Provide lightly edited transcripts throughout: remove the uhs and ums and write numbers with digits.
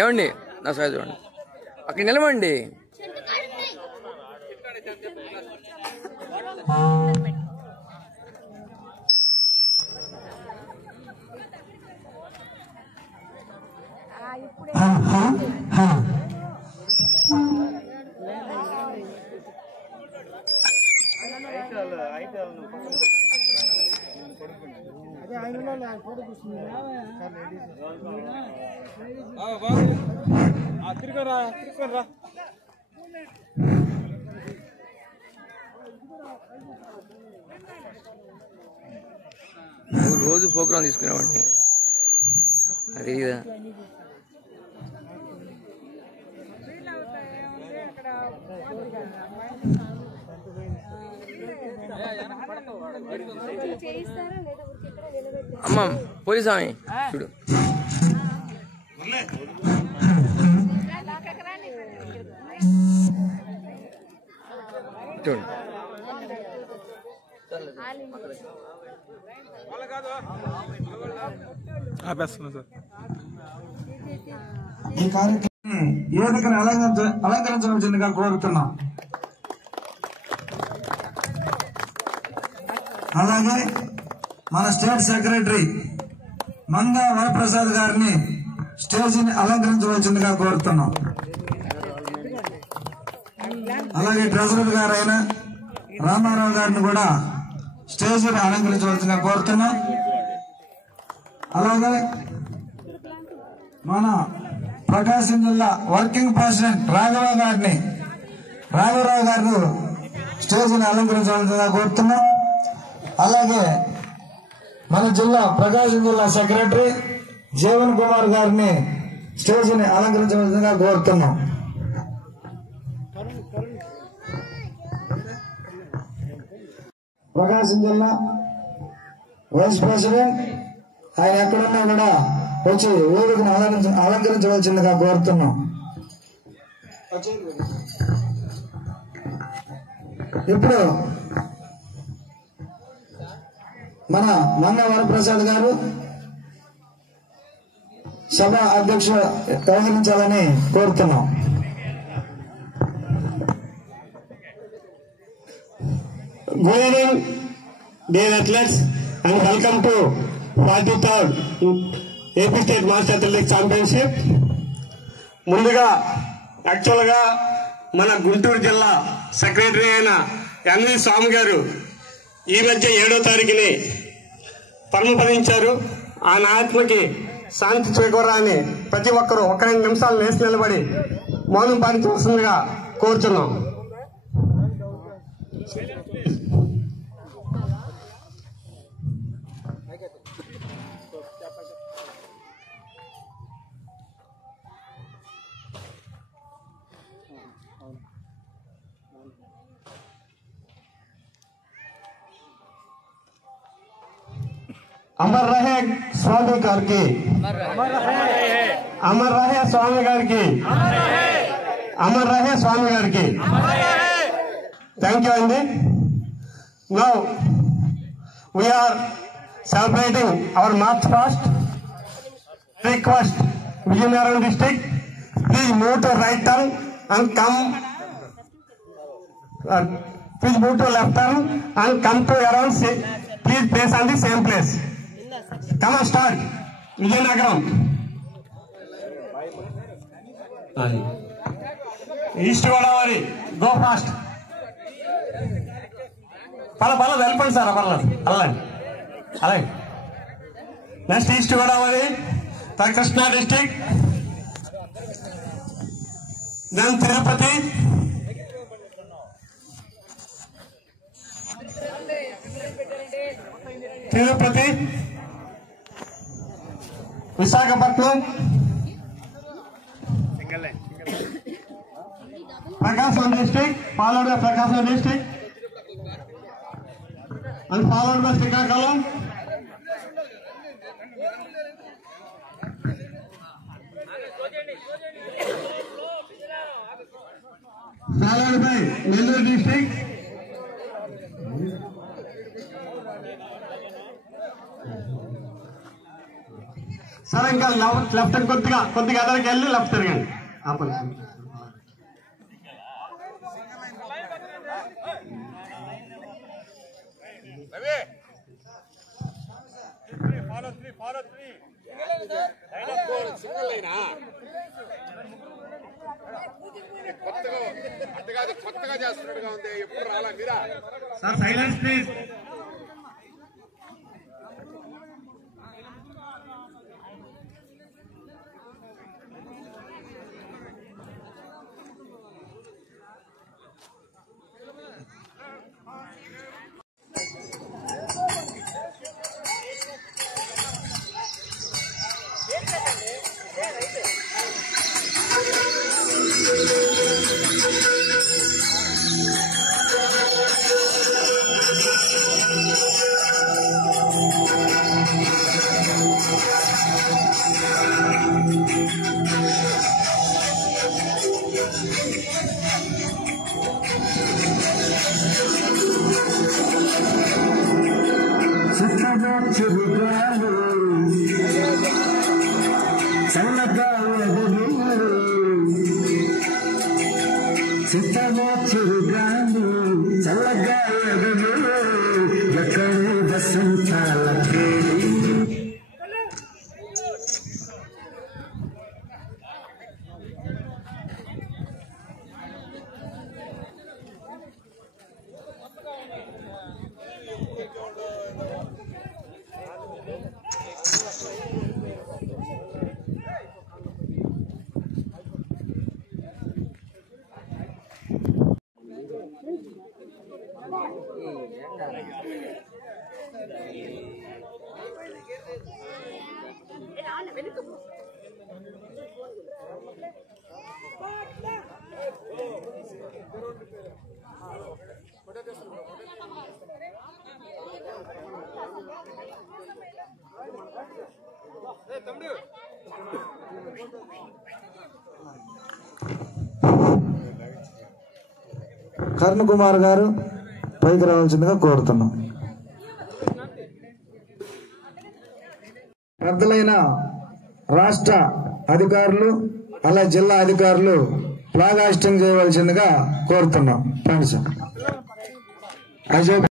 ఏమండి నా సైజు చూడండి, అక్కడ నిలవండి. రోజు ప్రోగ్రాం తీసుకునేవాడిని, అది ఇదా. అమ్మ పోలీస్ ఆమె చూడు, చూడు ఈ కార్యక్రమం వేదికను అలంకరించవలసిందిగా కోరుతున్నాం. అలాగే మన స్టేట్ సెక్రటరీ మంగా వరప్రసాద్ గారిని స్టేజీని అలంకరించవలసిందిగా కోరుతున్నాం. అలాగే ట్రెజరర్ గారైన రామారావు గారిని కూడా స్టేజీని అలంకరించవలసిందిగా కోరుతున్నాం. అలాగే మన ప్రకాశం జిల్లా వర్కింగ్ ప్రెసిడెంట్ రాఘవరావు గారు స్టేజీని అలంకరించవలసిందిగా కోరుతున్నాం. అలాగే మన జిల్లా ప్రకాశం జిల్లా సెక్రటరీ జీవన్ కుమార్ గారిని స్టేజీని అలంకరించవలసిందిగా కోరుతున్నాం. ప్రకాశం జిల్లా వైస్ ప్రెసిడెంట్ ఆయన ఎక్కడున్నా కూడా వచ్చి వేదికను అలంకరించవలసిందిగా కోరుతున్నాం. ఇప్పుడు మన మంగ వరప్రసాద్ గారు సభ అధ్యక్ష వ్యవహరించాలని కోరుతున్నాం. Good evening, dear athletes, and welcome to 43rd AP State Master Athletics Championship. ముందుగా యాక్చువల్గా మన గుంటూరు జిల్లా సెక్రటరీ అయిన ఎన్వి స్వామి గారు ఈ మధ్య 7వ తారీఖుని పరమపదించారు. ఆ ఆత్మకి శాంతి చేకూరాలని ప్రతి ఒక్కరూ 1-2 నిమిషాలు లేచి నిలబడి మౌనం పాటించవలసిందిగా కోరుతున్నాం. अमर रहे स्वामी गार की, अमर रहे स्वामी गार की, अमर रहे स्वामी गार की. Thank you, Andy. Now we are celebrating our March past. Request Vijayanagar district, please move to right turn and come. Please move to left turn and come to around. Please place on the same place. Come on, start. Vijayanagar. East Godavari, go fast. Pala welcome sir. Alright. Next East Godavari, Krishna district. Then Tirupati. Visakhapatnam, Prakasam district, followed by Prakasam district, and followed by Srikakulam, followed by Nellore district, సరే ఇంకా left కొద్దిగా ఎదరికి వెళ్ళి left తిరగండి. కొత్తగా చేస్తున్నట్టుగా ఉంది. ఎప్పుడు రాలా మీరా? Sir silence please. Karna Kumar గారు పైకి రావాల్సిందిగా కోరుతున్నాం. పెద్దలైన రాష్ట్ర అధికారులు అలా జిల్లా అధికారులు ఫ్లాగ్ హాస్టింగ్ చేయవలసిందిగా కోరుతున్నాం. థ్యాంక్స్. అజయ్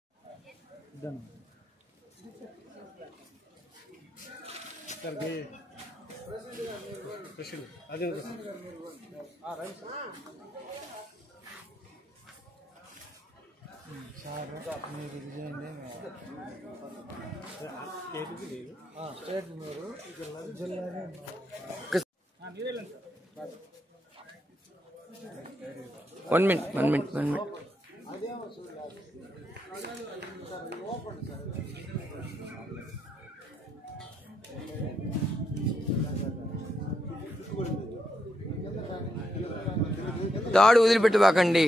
స్టేట్ మీరు జిల్లానే 1 minute. తాడు వదిలిపెట్టబాకండి.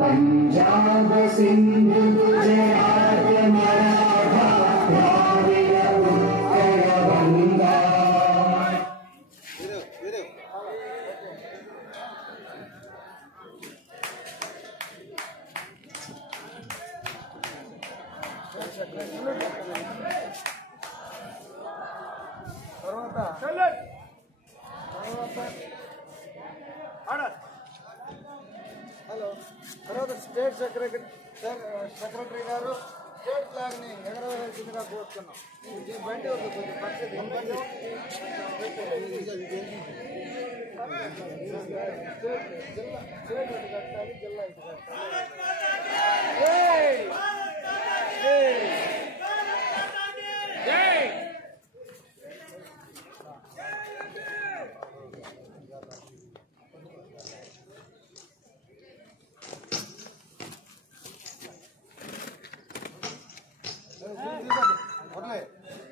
पंजाब सिंध गुजरात मराठा द्राविड़ उत्तर बंगा తర్వాత స్టేట్ సెక్రటరీ గారు స్టేట్ ఫ్లాగ్ ని ఎగరవేయాల్సిందిగా కోరుతున్నాం. ఈ బండి ఉంది కొంచెం పక్కది స్టేట్ ఇటు కట్టాలి, జిల్లా ఇటు కట్టాలి.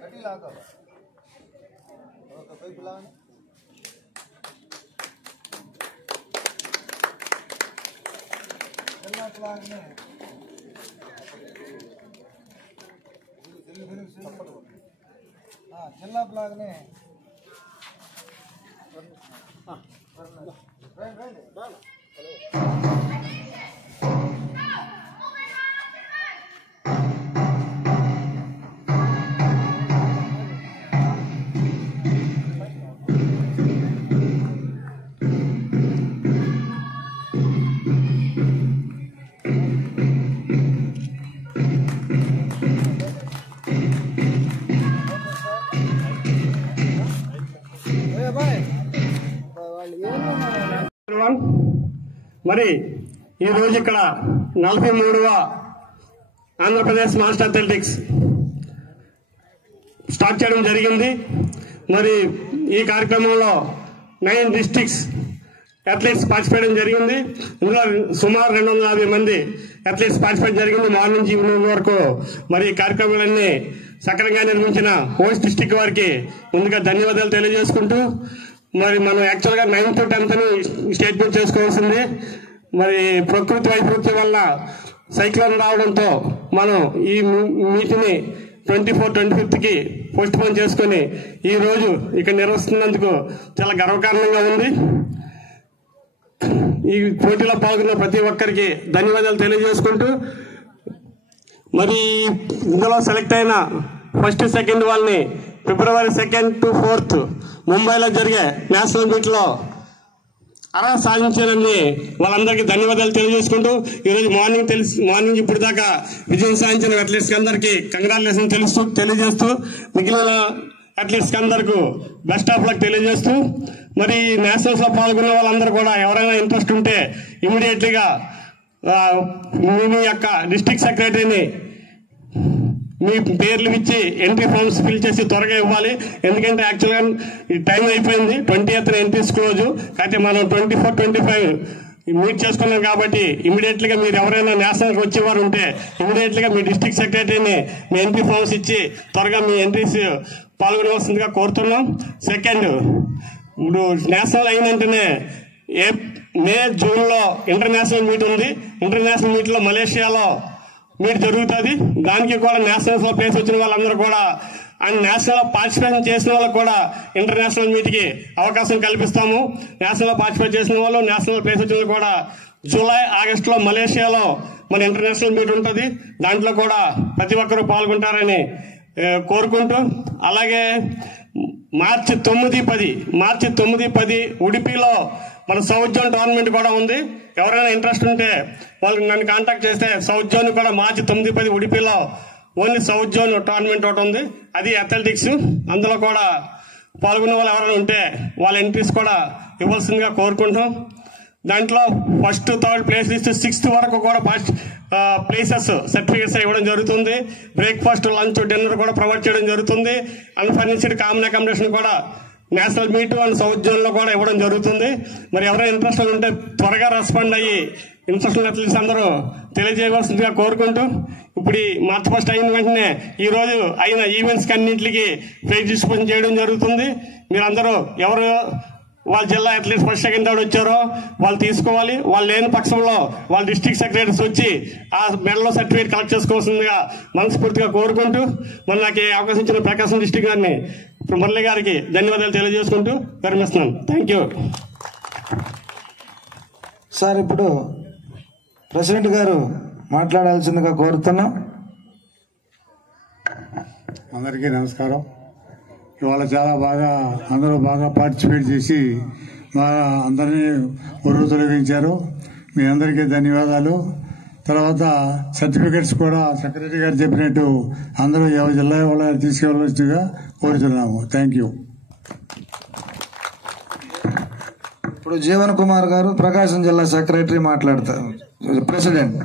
గట్టి లాగా ఒక పైపు లాగా జిల్లా ఫ్లాగ్ని జిల్లా ఫ్లాగ్ని మరి ఈరోజు ఇక్కడ 43వ ఆంధ్రప్రదేశ్ మాస్టర్ అథ్లెటిక్స్ స్టార్ట్ చేయడం జరిగింది. మరి ఈ కార్యక్రమంలో 9 డిస్ట్రిక్ట్స్ అథ్లెట్స్ పార్టిసిపేట్ జరిగింది. ఇందులో సుమారు 250 మంది అథ్లెట్స్ పార్టిసిపేట్ జరిగింది మార్నింగ్ నుంచి ఈవినింగ్ వరకు. మరి ఈ కార్యక్రమాలన్నీ సక్రమంగా నిర్మించిన హోస్ట్ డిస్ట్రిక్ట్ వారికి ముందుగా ధన్యవాదాలు తెలియజేసుకుంటూ, మరి మనం యాక్చువల్గా 9th to 10th స్టేట్మెంట్ చేసుకోవాల్సింది. మరి ప్రకృతి వైపరీత్యం వల్ల సైక్లోన్ రావడంతో మనం ఈ మీటిని 24, 25కి పోస్ట్ పోన్ చేసుకుని ఈ రోజు ఇక్కడ నిర్వహిస్తున్నందుకు చాలా గర్వకారణంగా ఉంది. ఈ పోటీలో పాల్గొన్న ప్రతి ఒక్కరికి ధన్యవాదాలు తెలియజేసుకుంటూ, మరి ఇందులో సెలెక్ట్ అయిన ఫస్ట్, సెకండ్ వాళ్ళని February 2nd to 4th ముంబైలో జరిగే నేషనల్ మీట్ లో అర్హత సాధించారని వాళ్ళందరికీ ధన్యవాదాలు తెలియజేసుకుంటూ, ఈరోజు మార్నింగ్ ఇప్పుడు దాకా విజయం సాధించిన అథ్లెట్స్ అందరికీ కంగ్రాచులేషన్ తెలియజేస్తూ, మిగిలిన అథ్లెట్స్ అందరికీ బెస్ట్ ఆఫ్ లక్ తెలియజేస్తూ, మరి నేషనల్స్ లో పాల్గొన్న వాళ్ళందరూ కూడా ఎవరైనా ఇంట్రెస్ట్ ఉంటే ఇమీడియట్లీగా మీ యొక్క డిస్ట్రిక్ట్ సెక్రటరీని మీ పేర్లు ఇచ్చి ఎంట్రీ ఫామ్స్ ఫిల్ చేసి త్వరగా ఇవ్వాలి. ఎందుకంటే యాక్చువల్గా ఈ టైం అయిపోయింది, 20th ఎంట్రీస్ రోజు. అయితే మనం 24, 25 మీట్ చేసుకున్నాం కాబట్టి ఇమీడియట్లీగా మీరు ఎవరైనా నేషనల్కి వచ్చేవారు ఉంటే ఇమీడియట్లీగా మీ డిస్ట్రిక్ట్ సెక్రటరీని మీ ఎంట్రీ ఫామ్స్ ఇచ్చి త్వరగా మీ ఎంట్రీస్ పాల్గొనవలసిందిగా కోరుతున్నాం. సెకండ్, ఇప్పుడు నేషనల్ అయిన వెంటనే మే, జూన్లో ఇంటర్నేషనల్ మీట్ ఉంది. ఇంటర్నేషనల్ మీట్ లో మలేషియాలో మీట్ జరుగుతుంది. దానికి కూడా నేషనల్స్ లో ప్లేస్ వచ్చిన వాళ్ళందరూ కూడా అండ్ నేషనల్ పార్టిసిపేషన్ చేసిన వాళ్ళకి కూడా ఇంటర్నేషనల్ మీట్ కి అవకాశం కల్పిస్తాము. నేషనల్ పార్టిసిపేట్ చేసిన వాళ్ళు, నేషనల్ ప్లేస్ వచ్చిన వాళ్ళు కూడా జూలై, ఆగస్టులో మలేషియాలో మన ఇంటర్నేషనల్ మీట్ ఉంటుంది. దాంట్లో కూడా ప్రతి ఒక్కరూ పాల్గొంటారని కోరుకుంటూ, అలాగే మార్చి 9, 10 ఉడిపిలో మన సౌత్ జోన్ టోర్నమెంట్ కూడా ఉంది. ఎవరైనా ఇంట్రెస్ట్ ఉంటే వాళ్ళు నన్ను కాంటాక్ట్ చేస్తే సౌత్ జోన్ కూడా మార్చి 9, 10 ఉడిపిలో ఓన్లీ సౌత్ జోన్ టోర్నమెంట్ ఒకటి ఉంది. అది అథ్లెటిక్స్. అందులో కూడా పాల్గొనే వాళ్ళు ఎవరైనా ఉంటే వాళ్ళ ఎంట్రీస్ కూడా ఇవ్వాల్సిందిగా కోరుకుంటాం. దాంట్లో first, third place list 6th వరకు కూడా ప్లేసెస్ సర్టిఫికేట్స్ ఇవ్వడం జరుగుతుంది. బ్రేక్ఫాస్ట్, లంచ్, డిన్నర్ కూడా ప్రొవైడ్ చేయడం జరుగుతుంది. అన్ఫర్నిష్డ్ కామన్ అకామిడేషన్ కూడా national meet and south zone లో కూడా ఇవ్వడం జరుగుతుంది. మరి ఎవరైనా ఇంట్రెస్ట్ ఉంటే త్వరగా రెస్పాండ్ అయ్యి ఇంటర్నేషనల్ అథ్లెట్స్ అందరూ తెలియజేయవలసిందిగా కోరుకుంటూ, ఇప్పుడు మార్చి 1st అయిన వెంటనే ఈ రోజు అయిన ఈవెంట్స్ అన్నింటికి ప్రైజ్ డిస్ట్రిబ్యూషన్ చేయడం జరుగుతుంది. మీరందరూ ఎవరు వాళ్ళ జిల్లా అథ్లెట్స్ ఫస్ట్, సెకండ్, థర్డ్ వచ్చారో వాళ్ళు తీసుకోవాలి. వాళ్ళు లేని పక్షంలో వాళ్ళ డిస్ట్రిక్ట్ సెక్రటరీస్ వచ్చి ఆ మెడలో సర్టిఫికేట్ కలెక్ట్ చేసుకోవాల్సిందిగా మనస్ఫూర్తిగా కోరుకుంటూ, మన నాకు అవకాశం ఇచ్చిన ప్రకాశం డిస్ట్రిక్ట్ గారిని మురళి గారికి ధన్యవాదాలు తెలియజేసుకుంటూ విరమిస్తున్నాను. Thank you sir. ఇప్పుడు ప్రెసిడెంట్ గారు మాట్లాడాల్సిందిగా కోరుతున్నాం. అందరికీ నమస్కారం. ఇవాళ చాలా బాగా అందరూ బాగా పార్టిసిపేట్ చేసి బాగా అందరినీ ఒరువు తొలగించారు. మీ అందరికీ ధన్యవాదాలు. తర్వాత సర్టిఫికెట్స్ కూడా సెక్రటరీ గారు చెప్పినట్టు అందరూ జిల్లా వాళ్ళ తీసుకెళ్ళవలసిందిగా కోరుతున్నాము. Thank you. ఇప్పుడు జీవన్ కుమార్ గారు ప్రకాశం జిల్లా సెక్రటరీ మాట్లాడతారు. ప్రెసిడెంట్.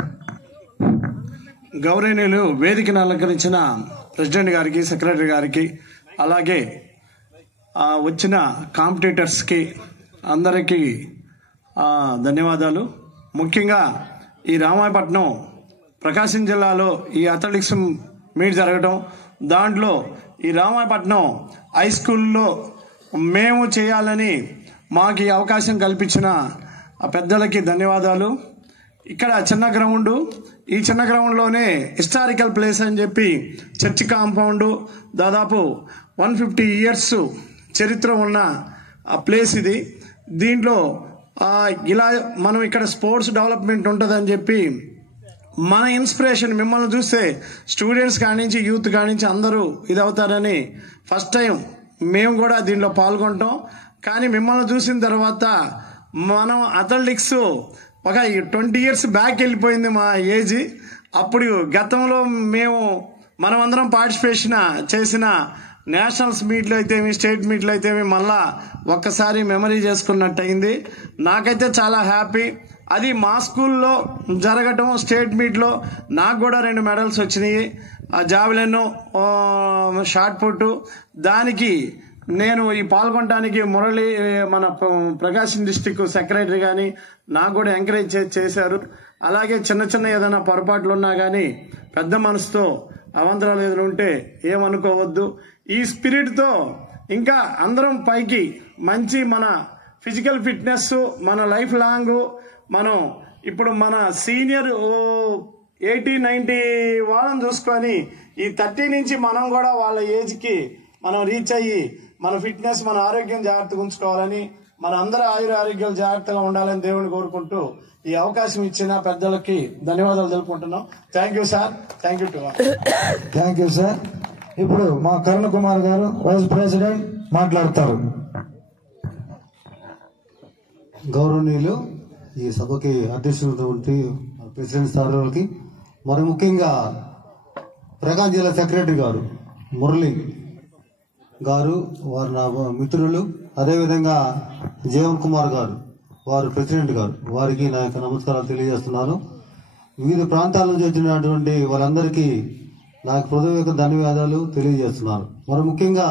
గౌరవనీయులు వేదికను అలంకరించిన ప్రెసిడెంట్ గారికి, సెక్రటరీ గారికి, అలాగే వచ్చిన కాంపిటీటర్స్కి అందరికీ ధన్యవాదాలు. ముఖ్యంగా ఈ రామాయపట్నం ప్రకాశం జిల్లాలో ఈ అథ్లెటిక్స్ మీట్ జరగడం, దాంట్లో ఈ రామాయపట్నం హై స్కూల్లో మేము చేయాలని మాకు ఈ అవకాశం కల్పించిన పెద్దలకి ధన్యవాదాలు. ఇక్కడ చిన్న గ్రౌండ్, ఈ చిన్న గ్రౌండ్లోనే హిస్టారికల్ ప్లేస్ అని చెప్పి చర్చి కాంపౌండ్, దాదాపు 150 years చరిత్ర ఉన్న ఆ ప్లేస్ ఇది. దీంట్లో ఇలా మనం ఇక్కడ స్పోర్ట్స్ డెవలప్మెంట్ ఉంటుందని చెప్పి మన ఇన్స్పిరేషన్ మిమ్మల్ని చూస్తే స్టూడెంట్స్ కానించి యూత్ కానించి అందరూ ఇది అవుతారని ఫస్ట్ టైం మేము కూడా దీంట్లో పాల్గొంటాం. కానీ మిమ్మల్ని చూసిన తర్వాత మనం అథ్లెటిక్స్ ఒక 20 years బ్యాక్ వెళ్ళిపోయింది మా ఏజ్. అప్పుడు గతంలో మనమందరం పార్టిసిపేషన్ చేసిన నేషనల్స్ మీట్లో అయితేమి స్టేట్ మీట్లో అయితేమి మళ్ళా ఒక్కసారి మెమరీ చేసుకున్నట్టు అయింది. నాకైతే చాలా హ్యాపీ. అది మా స్కూల్లో జరగటం స్టేట్ మీట్లో నాకు కూడా 2 మెడల్స్ వచ్చినాయి. Javelin, shot put. దానికి నేను ఈ పాల్గొనడానికి మురళి మన ప్రకాశం డిస్టిక్ సెక్రటరీ కానీ నాకు కూడా ఎంకరేజ్ చేశారు. అలాగే చిన్న చిన్న ఏదైనా పొరపాట్లు ఉన్నా కానీ పెద్ద మనసుతో అవంతరాలు ఏదైనా ఉంటే ఏమనుకోవద్దు. ఈ స్పిరిట్తో ఇంకా అందరం పైకి మంచి మన ఫిజికల్ ఫిట్నెస్ మన లైఫ్ లాంగ్ మనం ఇప్పుడు మన సీనియర్ 80-90 వాళ్ళని చూసుకొని ఈ 30 నుంచి మనం కూడా వాళ్ళ ఏజ్కి మనం రీచ్ అయ్యి మన ఫిట్నెస్ మన ఆరోగ్యం జాగ్రత్తగా ఉంచుకోవాలని మన అందరూ ఆరోగ్యాలు జాగ్రత్తగా ఉండాలని దేవుని కోరుకుంటూ ఈ అవకాశం ఇచ్చిన పెద్దలకి ధన్యవాదాలు తెలుపుకుంటున్నాం. Thank you sir. Thank you to thank you sir. ఇప్పుడు మా కరుణ కుమార్ గారు వైస్ ప్రెసిడెంట్ మాట్లాడతారు. గౌరవనీయులు, ఈ సభకి అధ్యక్షులైనటువంటి ప్రెసిడెంట్ సార్లకి, మరి ముఖ్యంగా ప్రకాశం జిల్లా సెక్రటరీ గారు మురళి గారు, వారు నా మిత్రులు, అదేవిధంగా జీవన్ కుమార్ గారు వారు ప్రెసిడెంట్ గారు, వారికి నా యొక్క నమస్కారాలు తెలియజేస్తున్నాను. వివిధ ప్రాంతాల నుంచి వచ్చినటువంటి వాళ్ళందరికీ నాకు హృదయపూర్వక ధన్యవాదాలు తెలియజేస్తున్నాను. మరి ముఖ్యంగా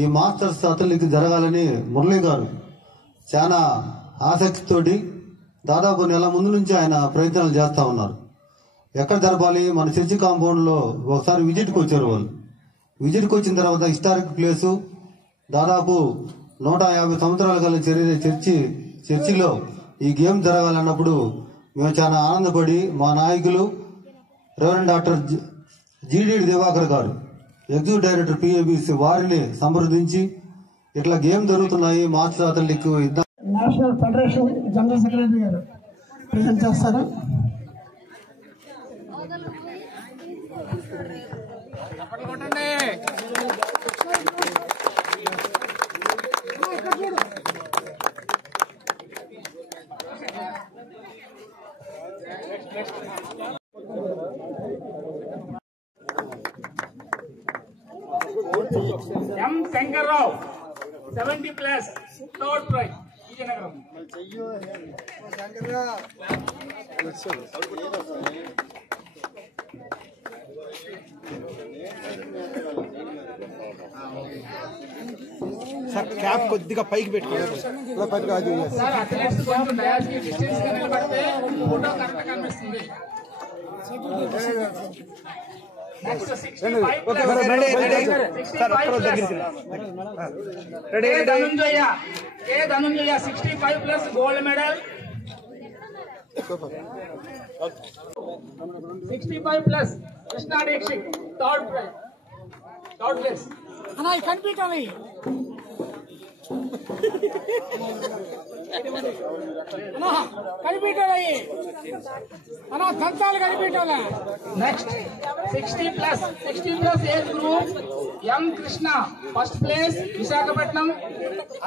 ఈ మాస్టర్స్ అథ్లెటిక్స్ జరగాలని మురళి గారు చాలా ఆసక్తితోటి దాదాపు నెల ముందు నుంచి ఆయన ప్రయత్నాలు చేస్తూ ఉన్నారు. ఎక్కడ జరపాలి, మన చర్చి కాంపౌండ్లో ఒకసారి విజిట్కి వచ్చారు. వాళ్ళు విజిట్కి వచ్చిన తర్వాత హిస్టారిక్ ప్లేసు, దాదాపు 150 సంవత్సరాల గల చర్చిలో ఈ గేమ్ జరగాలన్నప్పుడు మేము చాలా ఆనందపడి మా నాయకులు రెవరెండ్ డాక్టర్ జీడి దివాకర్ గారు, ఎగ్జిక్యూటివ్ డైరెక్టర్ PABC, వారిని సంప్రదించి ఇట్లా గేమ్ జరుగుతున్నాయి master athletic national federation general secretary గారు ప్రజెంట్ చేస్తారు. M Shankarrao 70+ third prize Vizianagaram. Sir cap కొద్దిగా పైకి పెట్టుకోండి. సార్ అథ్లెట్స్ కొంచెం డయాస్కి డిస్టెన్స్ గా నిలబడితే ఫోటో కరెక్ట్ కనిపిస్తుంది. Next 65 Dhananjaya 65+ gold medal. 65+ Krishna Dikshit third place. అన్నా కనిపించాలి. కనిపించాలి అన్నా, దంతాలు కనిపించాలి. Next 60+ age group M Krishna first place Visakhapatnam.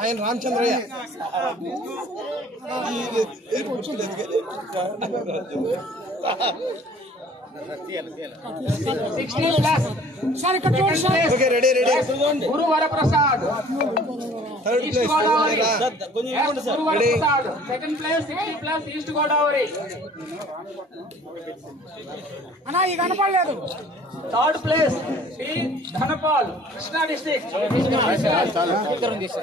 ఆయన Ramachandraiah 60+ Guru Varaprasad east Godavari. Guru Varaprasad second place 60+ east Godavari. అన్నా ఈ కనపడలేదు. Third place D Dhanapal Krishna district. 60+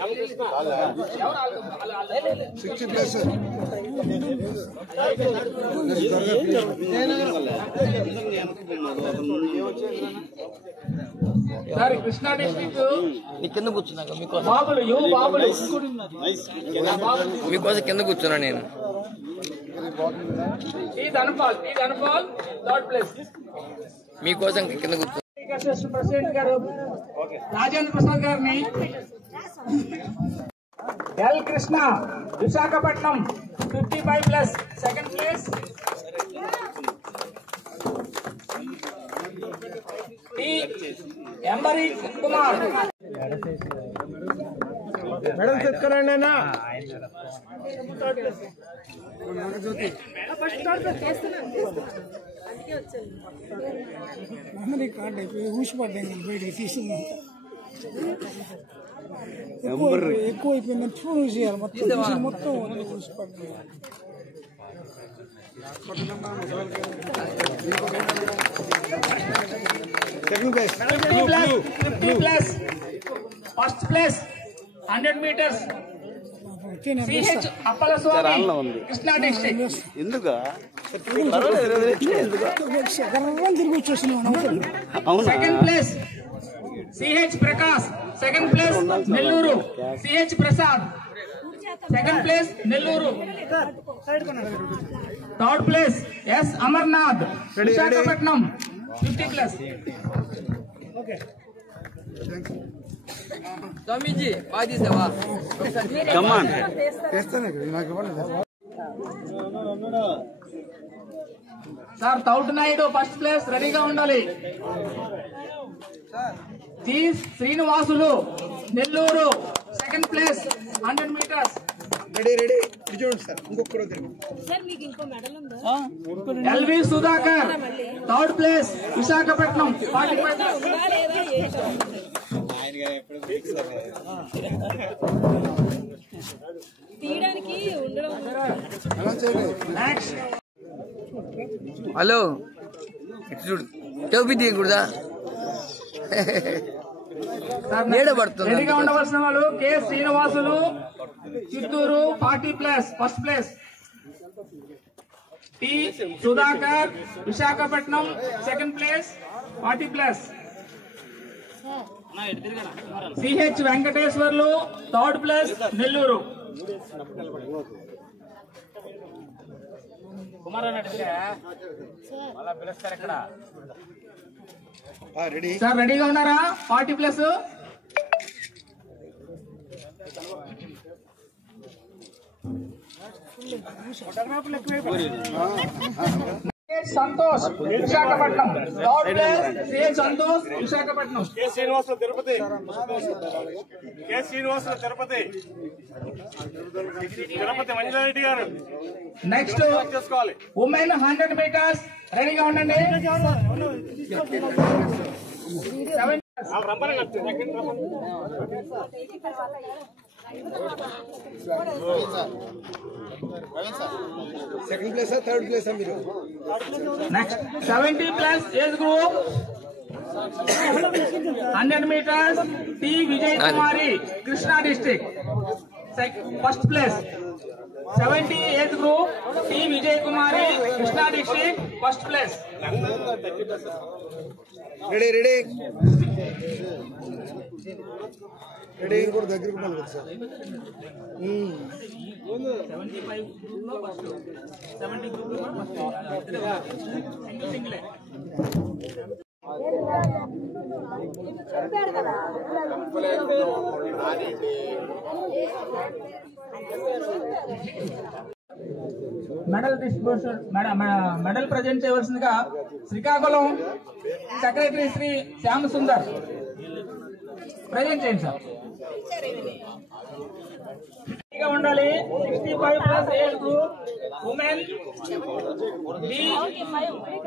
sir Krishna district కింద కూర్చున్నాక మీకోసం బాబులు మీకోసం కింద కూర్చున్నా నేను. D Dhanpal third place. మీకోసం కింద కూర్చున్నా. ప్రెసిడెంట్ గారు రాజేంద్ర ప్రసాద్ గారిని L Krishna Visakhapatnam 55+, second place. T Embari Kumar. Madam చెప్తారండి అన్న కార్డు అయిపోయి ఊసిపడ్డాయి బయట తీసింది ఎక్కువ అయిపోయిందని చూసేయాలి మొత్తం ఊసిపడ్డాయి. First place 100 meters CH Appalaswamy Krishna district. Second place CH Prakash, second place Nellore CH Prasad, second place Nellore. Third place S Amarnath Visakhapatnam 50+. స్వామీజీ బాగా తీసావా? సార్ తౌట్ నాయుడు ఫస్ట్ ప్లేస్, రెడీగా ఉండాలి. T Srinivasulu Nellore second place 100 meters. Ready చూడండి సార్. ఇంకొకరు LV Sudhakar third place Visakhapatnam 45+. Hello చూడు టోపీ తీయకూడదా? రెడీగా ఉండవలసిన వాళ్ళు K Srinivasulu Chittoor 40+, first place. T Sudhakar Visakhapatnam second place 40+. CH Venkateswarlu third place Nellore. Sir రెడీగా ఉన్నారా? 40+. Santosh Visakhapatnam third place. CH Santosh Visakhapatnam. K Srinivasulu Tirupati. Manjula Reddy గారు. నెక్స్ట్ ఉమెన్ 100 meters, రెడీగా ఉండండి. సెకండ్ ప్లేస్ థర్డ్ ప్లేస్ మీరు. Next 70+ age group 100 meters. T Vijay Kumari Krishna district first place. 70 age group T Vijay Kumari Krishna district first place. Ready కూడా దగ్గరికి ఉండాలి కదా సార్. 75 గ్రూప్ లో ఫస్ట్, 70 గ్రూప్ లో first. Single medal distribution medal present చేయవలసిందిగా శ్రీకాకుళం సెక్రటరీ శ్రీ శ్యామ్ సుందర్ ప్రజెంట్ చేయండి sir. ఉండాలి. 65+ age group women B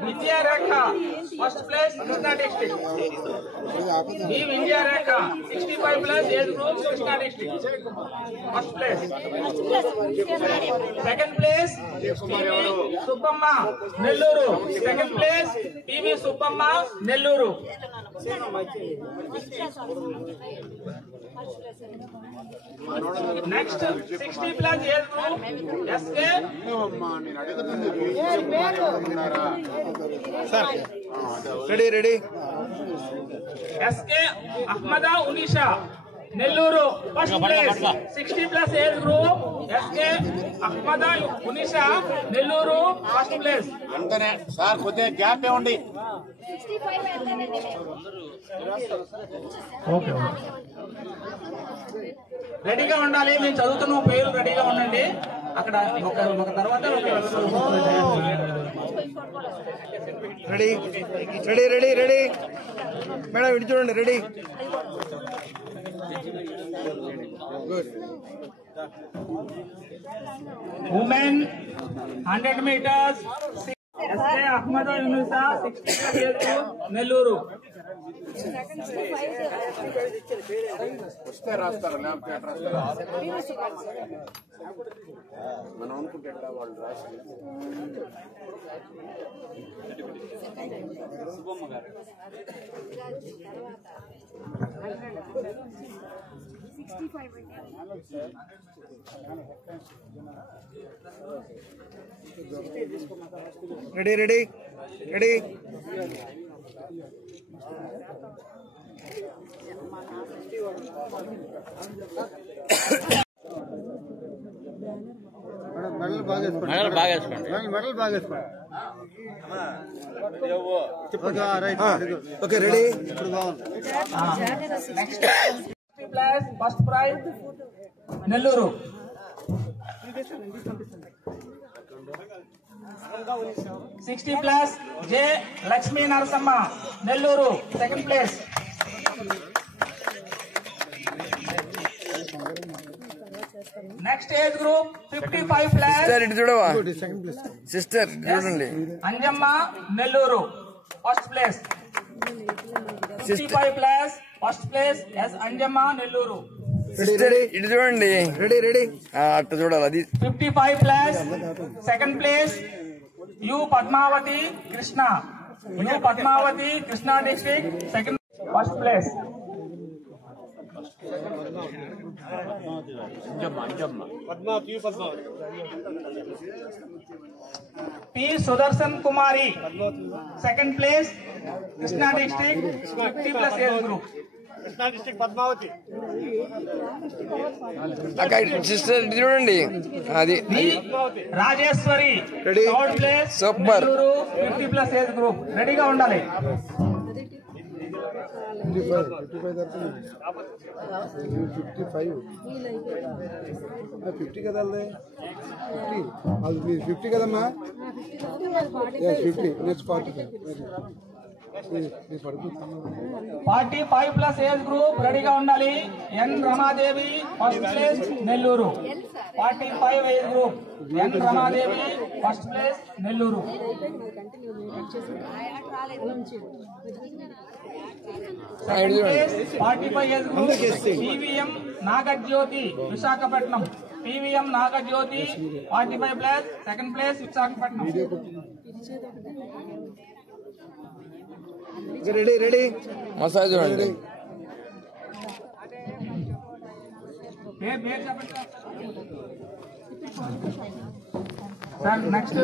Vidyarekha first place Krishna district. B Vidyarekha 65+ age group Krishna district first place. Second place PV Subbamma Nellore. Second place PV Subbamma Nellore. Next 60+ age group SK ready SK Ahmada Unisha Nellore first place. 60+ age group SK Ahmad Unisha Nellore first place. అంతనే sir కొద్దిగా gap ఇవ్వండి. రెడీగా ఉండాలి, మేము చదువుతున్న పేరు రెడీగా ఉండండి. అక్కడ ఒక తర్వాత ready ready ready ready madam ఇటు చూడండి. Ready good. Women 100 meters SK Ahmad Yunusa 60 Nellore. వస్తే రాస్తారు, లేకపోతే రాస్తారు. మనం అనుకుంటే వాళ్ళు రాసి రెడీ రెడీ రెడీ మెడల్ బాగా వేసుకోండి. Okay ready. ఇప్పుడు బాగుంది. First prize Nellore. +60 J Lakshmi Narasamma Nellore second place. Next age group 55+ చూడవా సిస్టర్ చూడండి. Anjamma Nellore first place. 55+ first place S Anjamma Nellore. ఇటు చూడండి. రెడీ రెడీ అట్ట చూడాలి. అది 55+ second place U Padmavathi Krishna. U Padmavathi Krishna district second. First place P Sudarshan Kumari second place Krishna district 50+ age group. Sister ఇటు చూడండి. అది Rajeshwari third place super. 50+ age group. రెడీగా ఉండాలి. 50 కదా 50 కదమ్మా. 50 నెక్స్ట్ 45+ ఏజ్ గ్రూప్ రెడీగా ఉండాలి. N Ramadevi first place Nellore. 45 age group N Ramadevi first place Nellore. 45 age group PVM Nagajyothi Visakhapatnam. PVM Nagajyothi 45+ second place Visakhapatnam. Ready ready massage చూడండి. Sir next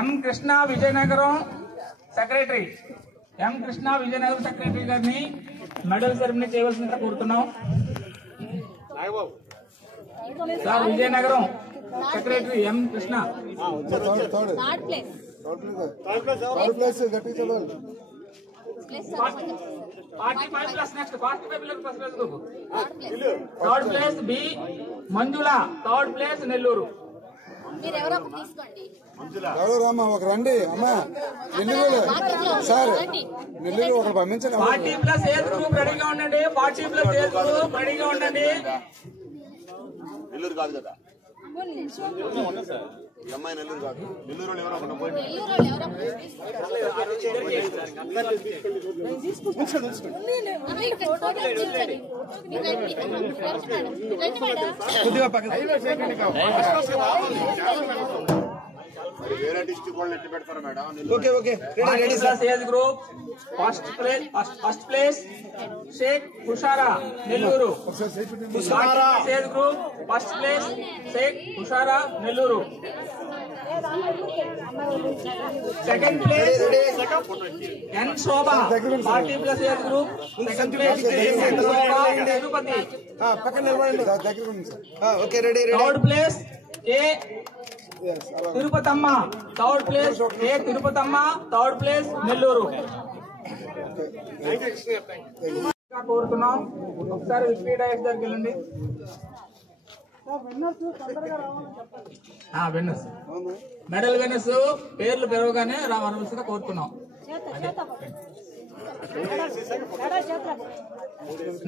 M Krishna Vizianagaram secretary. M Krishna Vizianagaram secretary గారిని medal ceremony చేయవలసిందిగా కోరుతున్నాం. Sir Vizianagaram secretary M Krishna. Third place గట్టి చదవాలి. 45+ next 45+ first place group. Third place B Manjula third place Nellore. ఎవరు రామ్మా ఒక రండి అమ్మా. నెల్లూరు సార్ నెల్లూరు ఒకరు పంపించండి. 40+ ఏజ్ గ్రూప్ రెడీగా ఉండండి. 40+ ఏజ్ గ్రూప్ రెడీగా ఉండండి. నెల్లూరు కాదు కదా ఈ అమ్మాయి. నెల్లూరు కాదు. నెల్లూరు ఎవరో కొద్దిగా పక్కన మరి వేరే డిస్ట్రిక్ట్ వాళ్ళు ఎట్టి పెడతారు madam? Okay okay age group first place Sheikh Hushara Nellore. Age group first place Sheikh Hushara Nellore. Second place N Shobha 40+ age group. Second place Tirupati. Third place A Tirupatamma. Third place A Tirupatamma. Third place Nellore. కోరుతున్నాం ఒకసారి స్పీడ్ ఐస్ దగ్గరికి వెళ్ళండి. విన్నర్స్ మెడల్ విన్నర్స్ పేర్లు పెరవగానే రావాల్సిందిగా కోరుతున్నాం.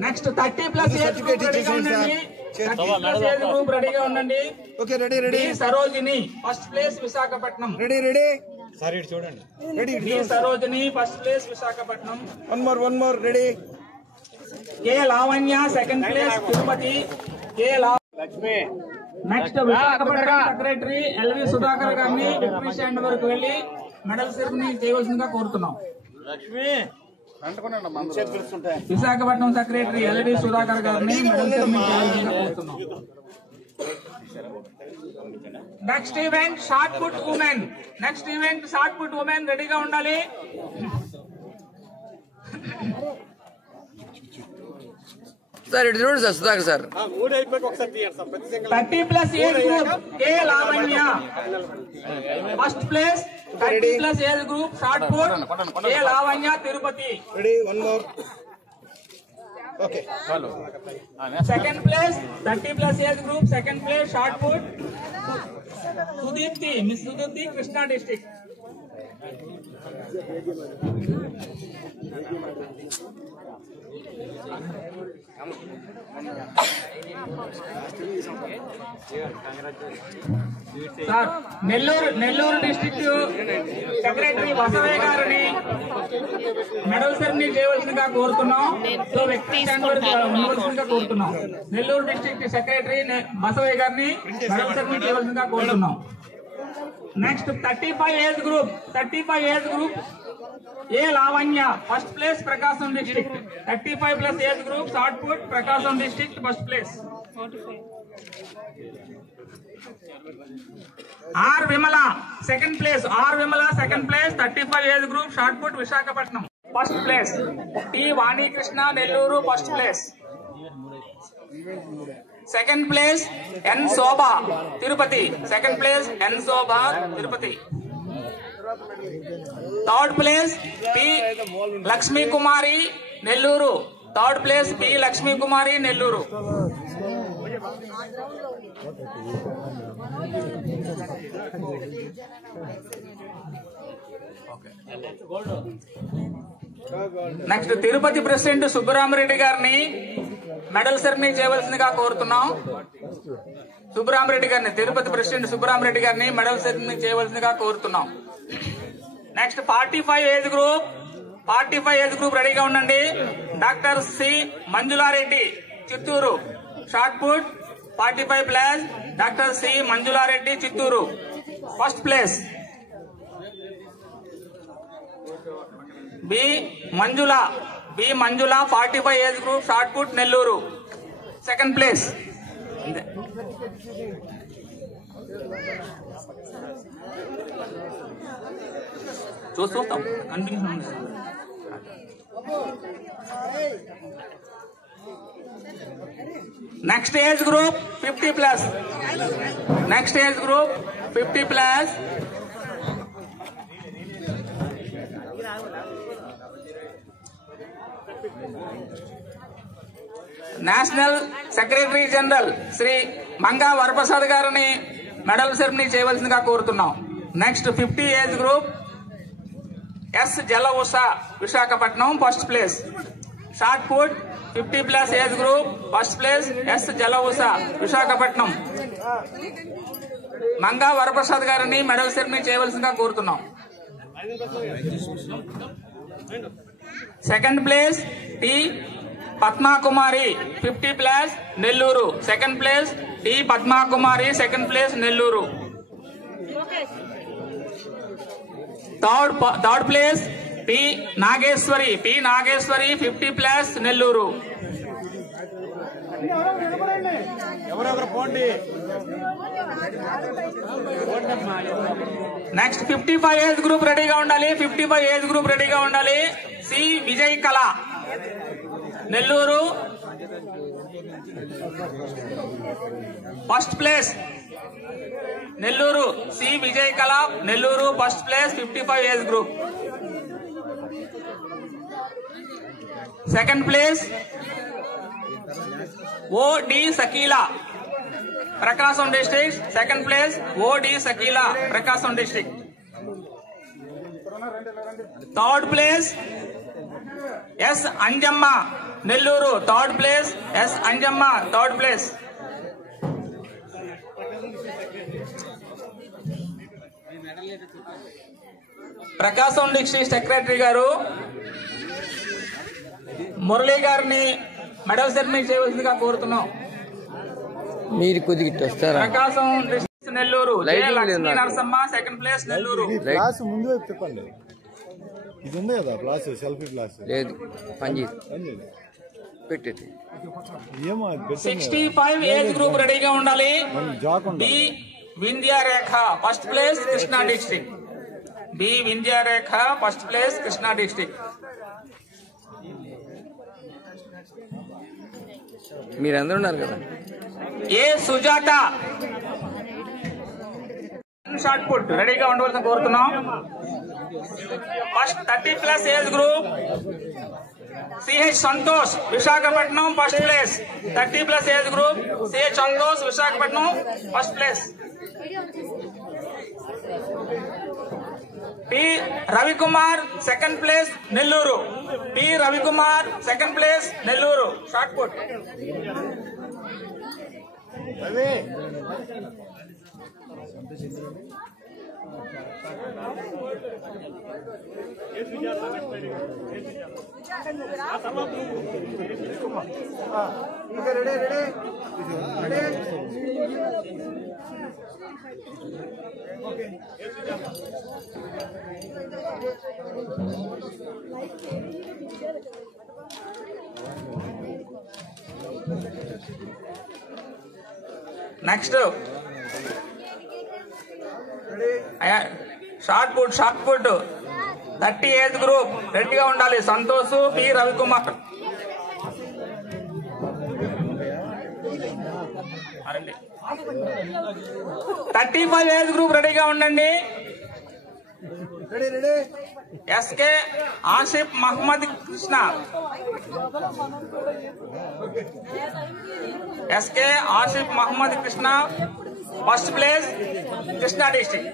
Next 30+ age group రెడీగా ఉండండి. 30+ age group రెడీగా ఉండండి. Okay ready ready. Sarojini first place Visakhapatnam. Ready ready. Sir ఇటు చూడండి. Ready. Sarojini first place Visakhapatnam. One more ready. K Lavanya second place Tirupati. K Lakshmi. Next Visakhapatnam secretary LV Sudhakar గారిని డిప్యూటీ స్టాండ్ వరకు వెళ్లి మెడల్ సెరమనీ చేయవలసిందిగా కోరుతున్నాం. విశాఖపట్నం సెక్రటరీ ఎల్వి సుధాకర్ గారిని మెడల్ సెరమనీ చేయవలసిందిగా కోరుతున్నాం. Next event shot put women. Next event shot put women రెడీగా ఉండాలి. సార్ ఇటు చూడండి sir Sudhakar sir. 30+ age group K Lavanya first place. 30+ age group shot put K Lavanya Tirupati. Ready. One more. Okay. Second place 30+ age group second place shot put Sudeepthi. Miss Sudeepthi Krishna district. Sir Nellore district secretary Vasavayya గారిని medal ceremony చేయవలసిందిగా కోరుతున్నాం. ఉండవలసిందిగా కోరుతున్నాం. Nellore district secretary Vasavayya గారిని medal ceremony చేయవలసిందిగా కోరుతున్నాం. Next 35 age group A Lavanya first place Prakasam district. 35+ age group shot put Prakasam district first place. R Vimala second place. 35 age group shot put Visakhapatnam first place. T Vanikrishna Nellore first place. Second place N Shobha Tirupati. Second place N Shobha Tirupati. Third place P Lakshmi Kumari Nellore. Third place P Lakshmi Kumari Nellore. Next Tirupati president Subbaramareddy గారిని medal ceremony చేయవలసిందిగా కోరుతున్నాం. Tirupati president Subbaramareddy గారిని medal ceremony చేయవలసిందిగా కోరుతున్నాం. Next 45 age group రెడీగా ఉండండి. Doctor C Manjula Reddy Chittoor shot put 45+. Doctor C Manjula Reddy Chittoor first place. B Manjula 45 age group shot put Nellore second place. చూస్తాం కనిపించింది. Next age group 50+. Next age group 50+. National secretary general Shri Manga Varaprasad గారిని మెడల్ సెరమనీ చేయవలసిందిగా కోరుతున్నాం. Next 50 age group S Jalavusa Visakhapatnam first place. Shot put 50+ age group first place S Jalavusa Visakhapatnam. Manga Varaprasad గారిని medal ceremony చేయవలసిందిగా కోరుతున్నాం. Second place T Padmakumari 50+ Nellore second place. T Padmakumari second place Nellore. Third place P Nageswari 50+ Nellore. Next 55 age group రెడీగా ఉండాలి. 55 age group రెడీగా ఉండాలి. C Vijay Kala Nellore first place. Nellore C Vijay Kala Nellore first place 55 age group. Second place O D Sakeela Prakasam district. Second place O D Sakeela Prakasam district. Third place S Anjamma Nellore. Third place S Anjamma third place. Prakasam district secretary గారు మురళీ గారిని medal ceremony చేయవలసిందిగా కోరుతున్నాం. మీరు కొద్దిగా వస్తారా? Prakasam district Nellore Lakshmi Narasamma second place Nellore. Class ముందు వైపు చెప్పండి. ఇది ఉంది కదా క్లాస్, సెల్ఫీ క్లాస్ లేదు పని పెట్టేది. 65 ఏజ్ గ్రూప్ రెడీగా ఉండాలి. B Vindhyarekha first place Krishna district. B Vindhyarekha first place Krishna district. మీరందరూ ఉన్నారు కదా. ఏ సుజాత షార్ట్ పుట్ రెడీగా ఉండవలసిన కోరుతున్నాం. First 30+ age group CH Santosh Visakhapatnam first place. 30+ age group CH Santosh Visakhapatnam first place. P Ravikumar second place Nellore. P Ravikumar second place Nellore shot put. Next shot put 30 age group రెడీగా ఉండాలి. Santosh P Ravikumar. 35 age group రెడీగా ఉండండి. SK Asif Mohammed Krishna. SK Asif Mohammed Krishna first place Krishna district.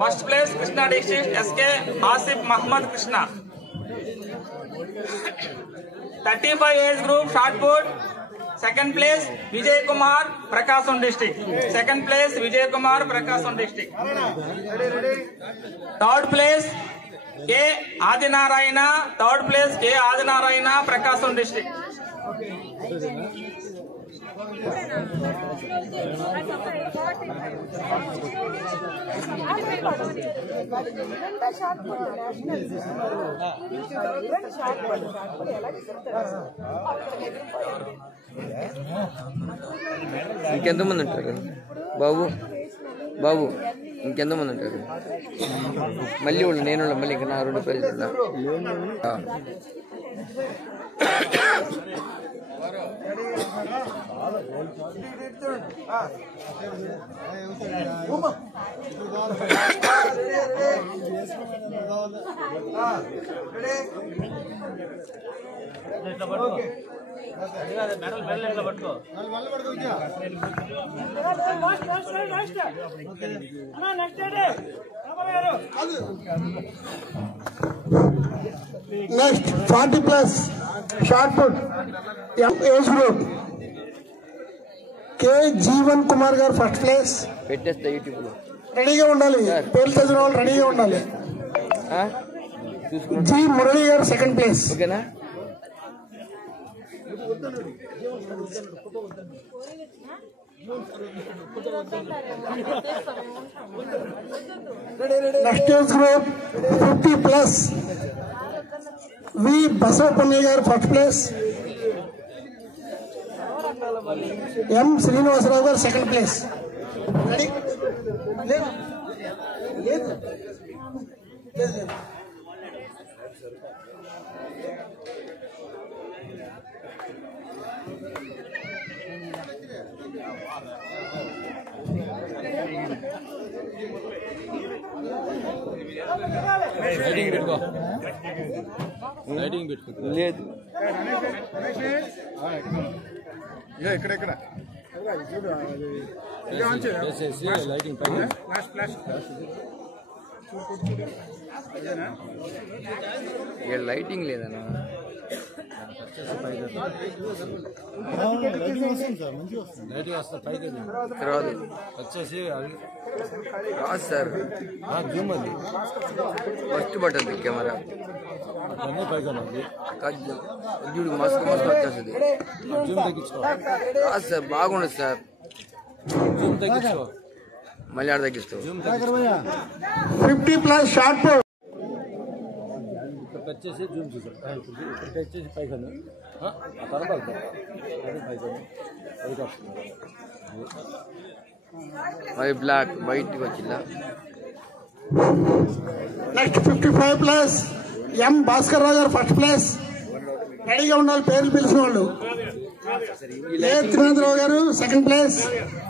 First place Krishna district SK Asif Mohammed Krishna. 35 age group shot put second place Vijay Kumar Prakasam district. Second place Vijay Kumar Prakasam district. Third place K Adinarayana. Third place K Adinarayana Prakasam district. ఇంకెంతమంది ఉంటారు బాబు? ఇంకెంతమంది ఉంటారు? మళ్ళీ వాళ్ళు నేను మళ్ళీ ఇంకా 2 ప్రైజులు. Next 40+ shot put age group K Jeevan Kumar గారు ఫస్ట్ ప్లేస్. పెట్టేస్తా యూట్యూబ్ లో. రెడీగా ఉండాలి. పేర్లు చదివిన వాళ్ళు రెడీగా ఉండాలి. జి మురళి గారు సెకండ్ ప్లేస్. ఓకేనా? Next age group 50+. వి బసవపన్నయ్య గారు ఫస్ట్ ప్లేస్, ఎం శ్రీనివాసరావు గారు సెకండ్ ప్లేస్. లేదు ఇక్కడ లైటింగ్ లేదన్నా. రాదు సార్, ఫస్ట్ బటన్ కెమెరా చూడు మస్తు మస్తు వచ్చేస్తుంది. రాదు సార్, బాగుండదు సార్. మళ్ళీ ఆడ తగ్గిస్తావు. 50+ షార్ట్ పుట్. వచ్చేసి జూమ్ చూసారు, ఇక్కడికి వచ్చేసి పైకను తర్వాత అది బ్లాక్ బయటికి వచ్చిందా. నెక్స్ట్ 55+. ఎం భాస్కర్ రావు గారు ఫస్ట్ ప్లేస్. రెడీగా ఉండాలి పేర్లు పిలిచిన వాళ్ళు. ఏ త్రివేంద్రరావు గారు సెకండ్ ప్లేస్.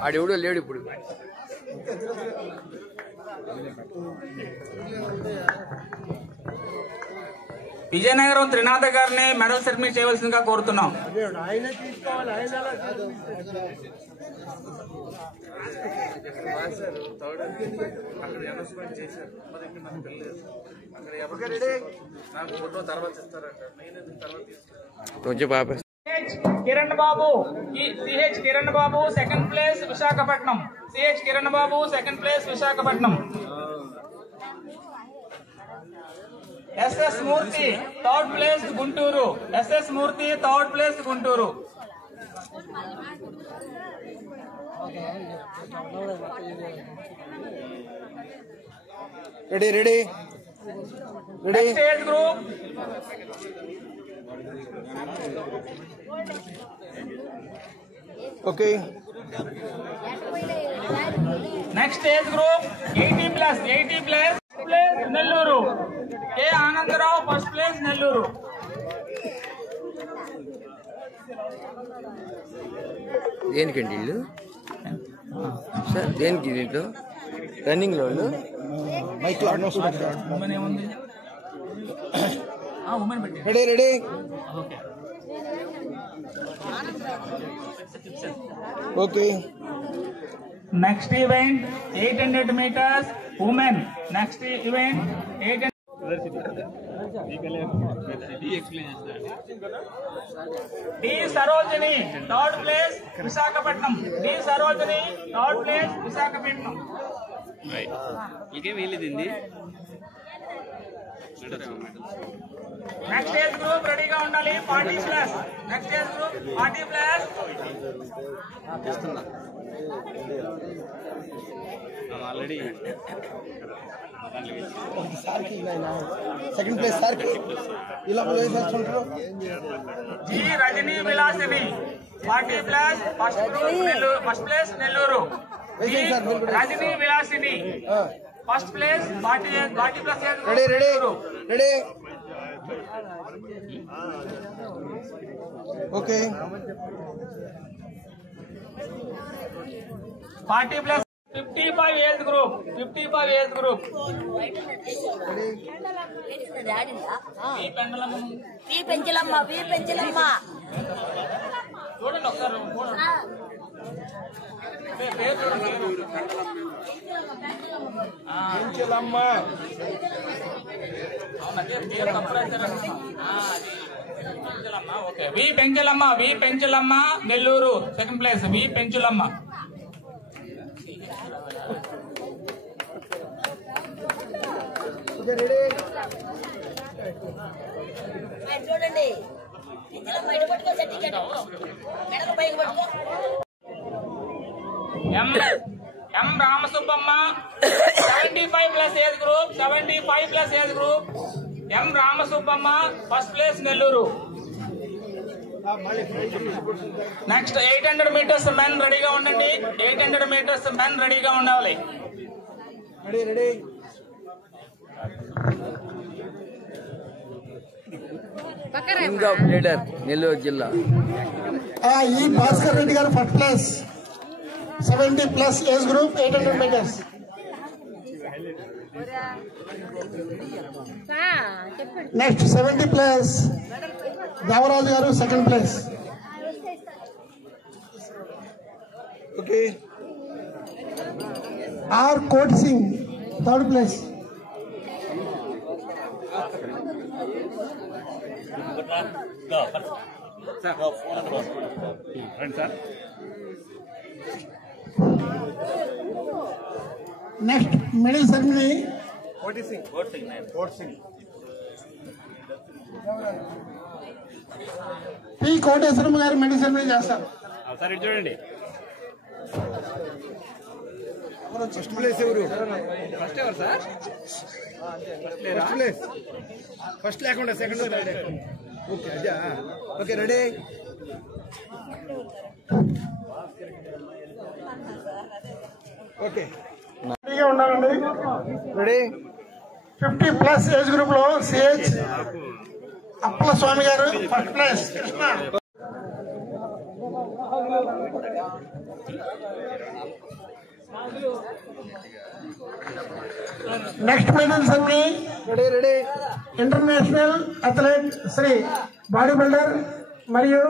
ఆడెవడో లేడు ఇప్పుడు. విజయనగరం త్రినాథ గారిని మెడల్ సెరమనీ చేయవలసిందిగా కోరుతున్నాం. Kiran Babu, CH Kiran Babu second place Visakhapatnam. CH Kiran Babu second place Visakhapatnam. SS Murthy third place Guntur. SS Murthy third place Guntur. Ready ready ready. Stage group okay. Next age group 80+. Place Nellore. K Anandarao first place Nellore. దేనికండి ఇల్లు సార్? దేనికి దీంట్లో రన్నింగ్ లో ready ready. Okay. Next event 800 meters women. Next event 800. D Sarojini third place Visakhapatnam. D Sarojini third place Visakhapatnam. Next age group రెడీగా ఉండాలి. 40+. Next age group 40+. Already second place sir ఇలా G Rajani Vilasini 40+. First place Nellore. G Rajani Vilasini first place 40+. Ready ready ready. Okay. 40+. 55 age group. 55 age group. Penchalamma చూడండి ఒకసారి. పేరు చూడండి. Okay. V Penchalamma. V Penchalamma Nellore second place. V Penchalamma. చూడండి M Ramasubbamma 75+ age group 75+ age group M Ramasubbamma first place Nellore. Next 800 metres men రెడీగా ఉండండి. 800 metres men రెడీగా ఉండాలి. King of leader Nellore జిల్లా ఈ భాస్కర్ రెడ్డి గారు first place 70+ age group 800 meters. Next 70+ Devaraju గారు second place. Okay. R Kot Singh third place. Next medal ceremony P Koteswaramma గారు medal ceremony చేస్తారు. చూడండి ఫస్ట్ ప్లేస్ ఎవరు? ఫస్ట్ ఎవరు సార్? ఫస్ట్ ప్లేస్ ఫస్ట్ లేకుండా సెకండ్ థర్డ్. ఓకే అదే. Okay ready. ఓకే రెడీగా ఉండాలండి. రెడీ. 50+ ఏజ్ గ్రూప్ లో సిహెచ్ అప్పల స్వామి గారు first place. Krishna. Next medal ceremony ready. International athlete Shri body builder మరియు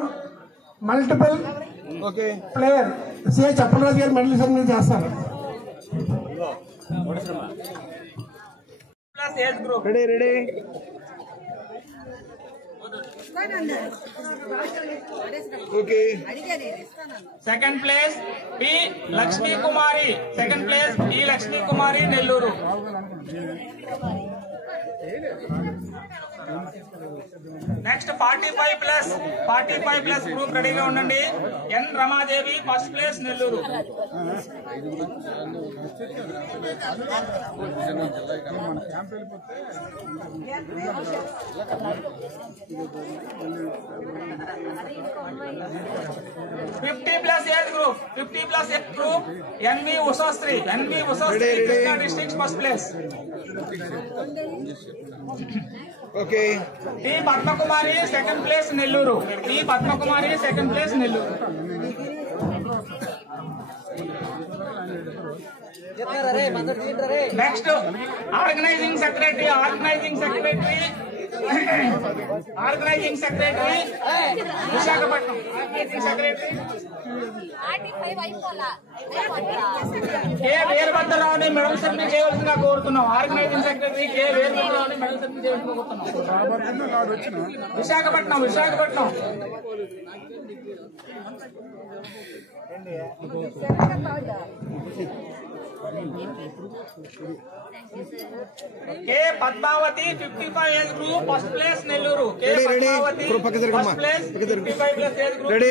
మల్టిపుల్ ప్లేయర్ సిహెచ్ అప్పలరాజు గారు మెడల్ సెరమనీ చేస్తారు. Ready. Okay. Second place P Lakshmi Kumari. Second place P Lakshmi Kumari Nellore. Next 45+ group రెడీగా ఉండండి. N Ramadevi first place Nellore. +50+ age group 50+ age group NV Ushasri Krishna district first place. Okay. T Padmakumari second place Nellore. Next organising secretary Visakhapatnam. K వీరభద్రరావుని medal ceremony చేయవలసిందిగా కోరుతున్నాం. Organising secretary K వీరభద్రరావుని medal ceremony చేయవలసిందిగా కోరుతున్నాం. Visakhapatnam. K Padmavathi 55 age group first place Nellore. K Padmavathi first place 55+ age group. Ready.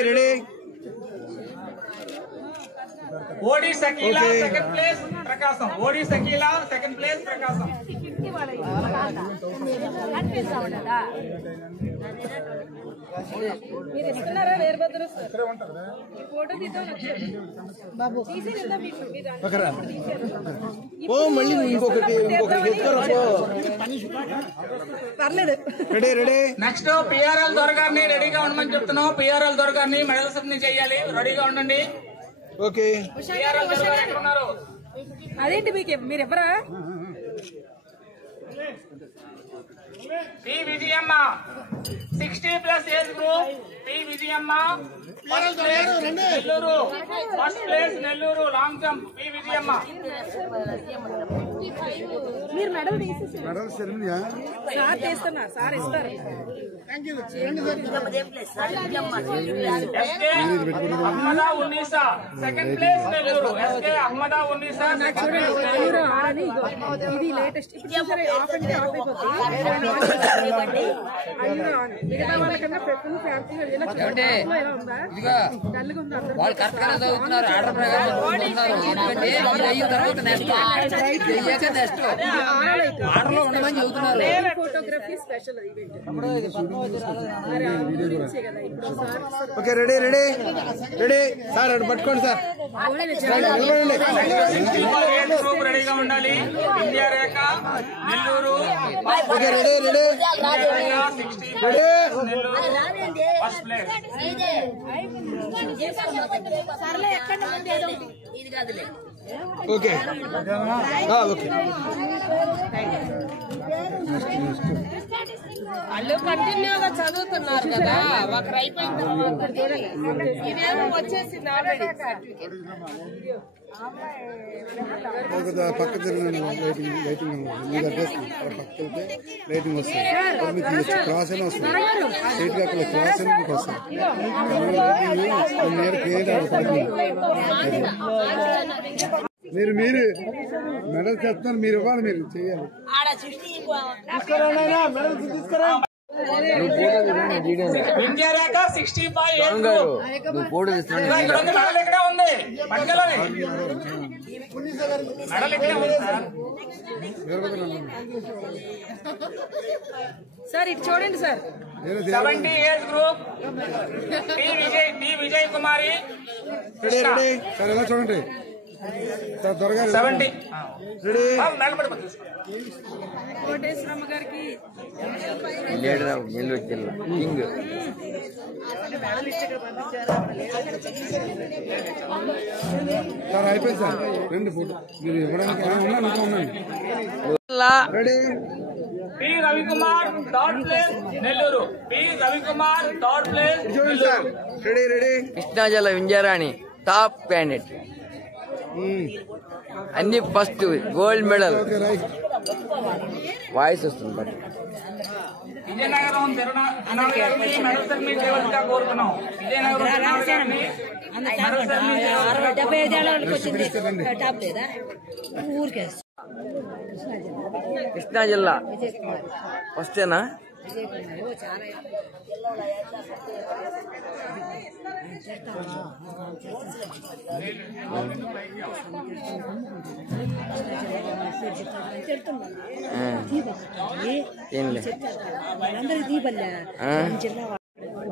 OD Shakeela second place Prakasam. మీరు ఇస్తున్నారా Veerabhadra photo తీద్దాం బాబు మళ్ళీ ఇంకొకటి పర్లేదు. రెడీ. నెక్స్ట్ పిఆర్ఎల్ దొరగారిని రెడీగా ఉండమని చెప్తున్నాం. పిఆర్ఎల్ దొరగారిని మెడల్ సెరమనీ చేయాలి. రెడీగా ఉండండి. ఓకే. అదేంటి మీరు ఎవరా? Shri Vijayamma 60+ age group T Vijayamma Nellore first place Nellore long jump P Vijayamma. మీరు మెడల్ సార్ చేస్తున్నారు, సార్ ఇస్తారు. SK Ahmada Unnisa second place Nellore. SK Ahmada Unnisa second place Nellore. ఇది లేటెస్ట్ ఇప్పుడు చూసారా, ఆఫ్ అంటే ఆఫ్ అయిపోతుంది. మిగతా వాళ్ళకన్నా ఫుల్ ఫ్యాన్సీ ఇలా ఉందా, డల్గా ఉందా? వాళ్ళు కరెక్ట్ గా చదువుతున్నారు, ఆర్డర్ ప్రకారం చదువుతున్నారు. ఎందుకంటే ఇది అయిన తర్వాత నెక్స్ట్ ఆర్డర్ లో ఉండమని చదువుతున్నారు. Photography special event. Okay, ready ready ready sir, అటు పట్టుకోండి సార్. గ్రూప్ రెడీగా ఉండాలి. India Rekha Nellore. Okay, ready ready ready. First place. Okay okay. వాళ్ళు కంటిన్యూగా చదువుతున్నారు కదా, ఒకరు అయిపోయిన తర్వాత ఇదేమో వచ్చేసింది ఆల్రెడీ సర్టిఫికేట్. పక్క తిరిగిన లైటింగ్ లైటింగ్ మీకు అడ్రస్ పక్క వెళ్తే లైటింగ్ వస్తుంది, మీకు క్రాస్ అయినా వస్తుంది. స్ట్రైట్ గా క్రాస్ అయినా మీకు వస్తుంది. మీరు మీరు మెడల్ చేస్తున్నారు, మీరు ఇవ్వాలి, మీరు చేయాలి. ఇండియా రేఖ 65 ఫోటో తీస్తున్నాను. మెడల్ ఇక్కడే ఉంది, పట్టుకెళ్ళాలి. మెడల్ ఇక్కడే ఉంది సార్, ఇటు చూడండి sir. 70 age group T Vijay Kumari ready ready sir, ఎలా చూడండి సార్, త్వరగా 70 రెడీ. కోటేశ్వరమ్మ గారికి నెల్లూరు జిల్లా కింగ్. సార్ అయిపోయింది సార్, రెండు ఫోటో మీరు ఇవ్వడానికి ఉండండి. Ready. P Ravikumar third place Nellore. P Ravikumar third place Nellore. Ready ready. Krishna జిల్లా వింజారాణి టాప్ క్యాండిడేట్, అన్ని ఫస్ట్ గోల్డ్ మెడల్. వాయిస్ వస్తుంది బట్ విజయనగరం తిరునాళ్ళ గారిని మెడల్ సెరమనీ చేయవలసిగా కోరుతున్నాం. విజయనగరం తిరునాళ్ళ గారిని మెడల్ సెరమనీ కృష్ణా జిల్లా ఫస్టేనా?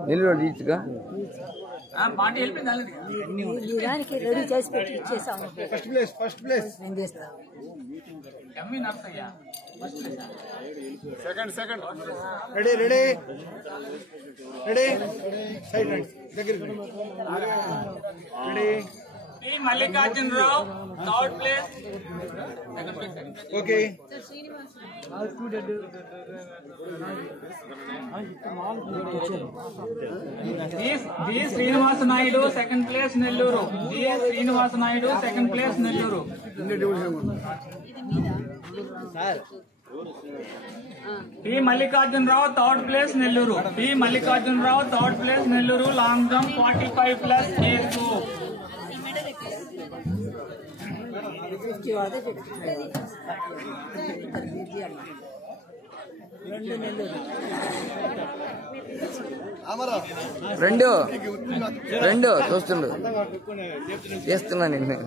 నెల్లూరు తీర్చుగా పార్టీ వెళ్ళిపోయింది. రెడీ చేసి పెట్టి ఇచ్చేసాము. First place first place. MV Narsaiah second second. Ready ready ready. Side రండి, దగ్గరికి ready. P Mallikarjunarao third place. Okay. G Srinivasa Naidu second place Nellore. G Srinivasa Naidu second place Nellore. P Mallikarjunarao third place Nellore. P Mallikarjunarao third place Nellore. Long jump 45+ age group. రెండు రెండు చూస్తుండు చేస్తున్నా నిన్ను.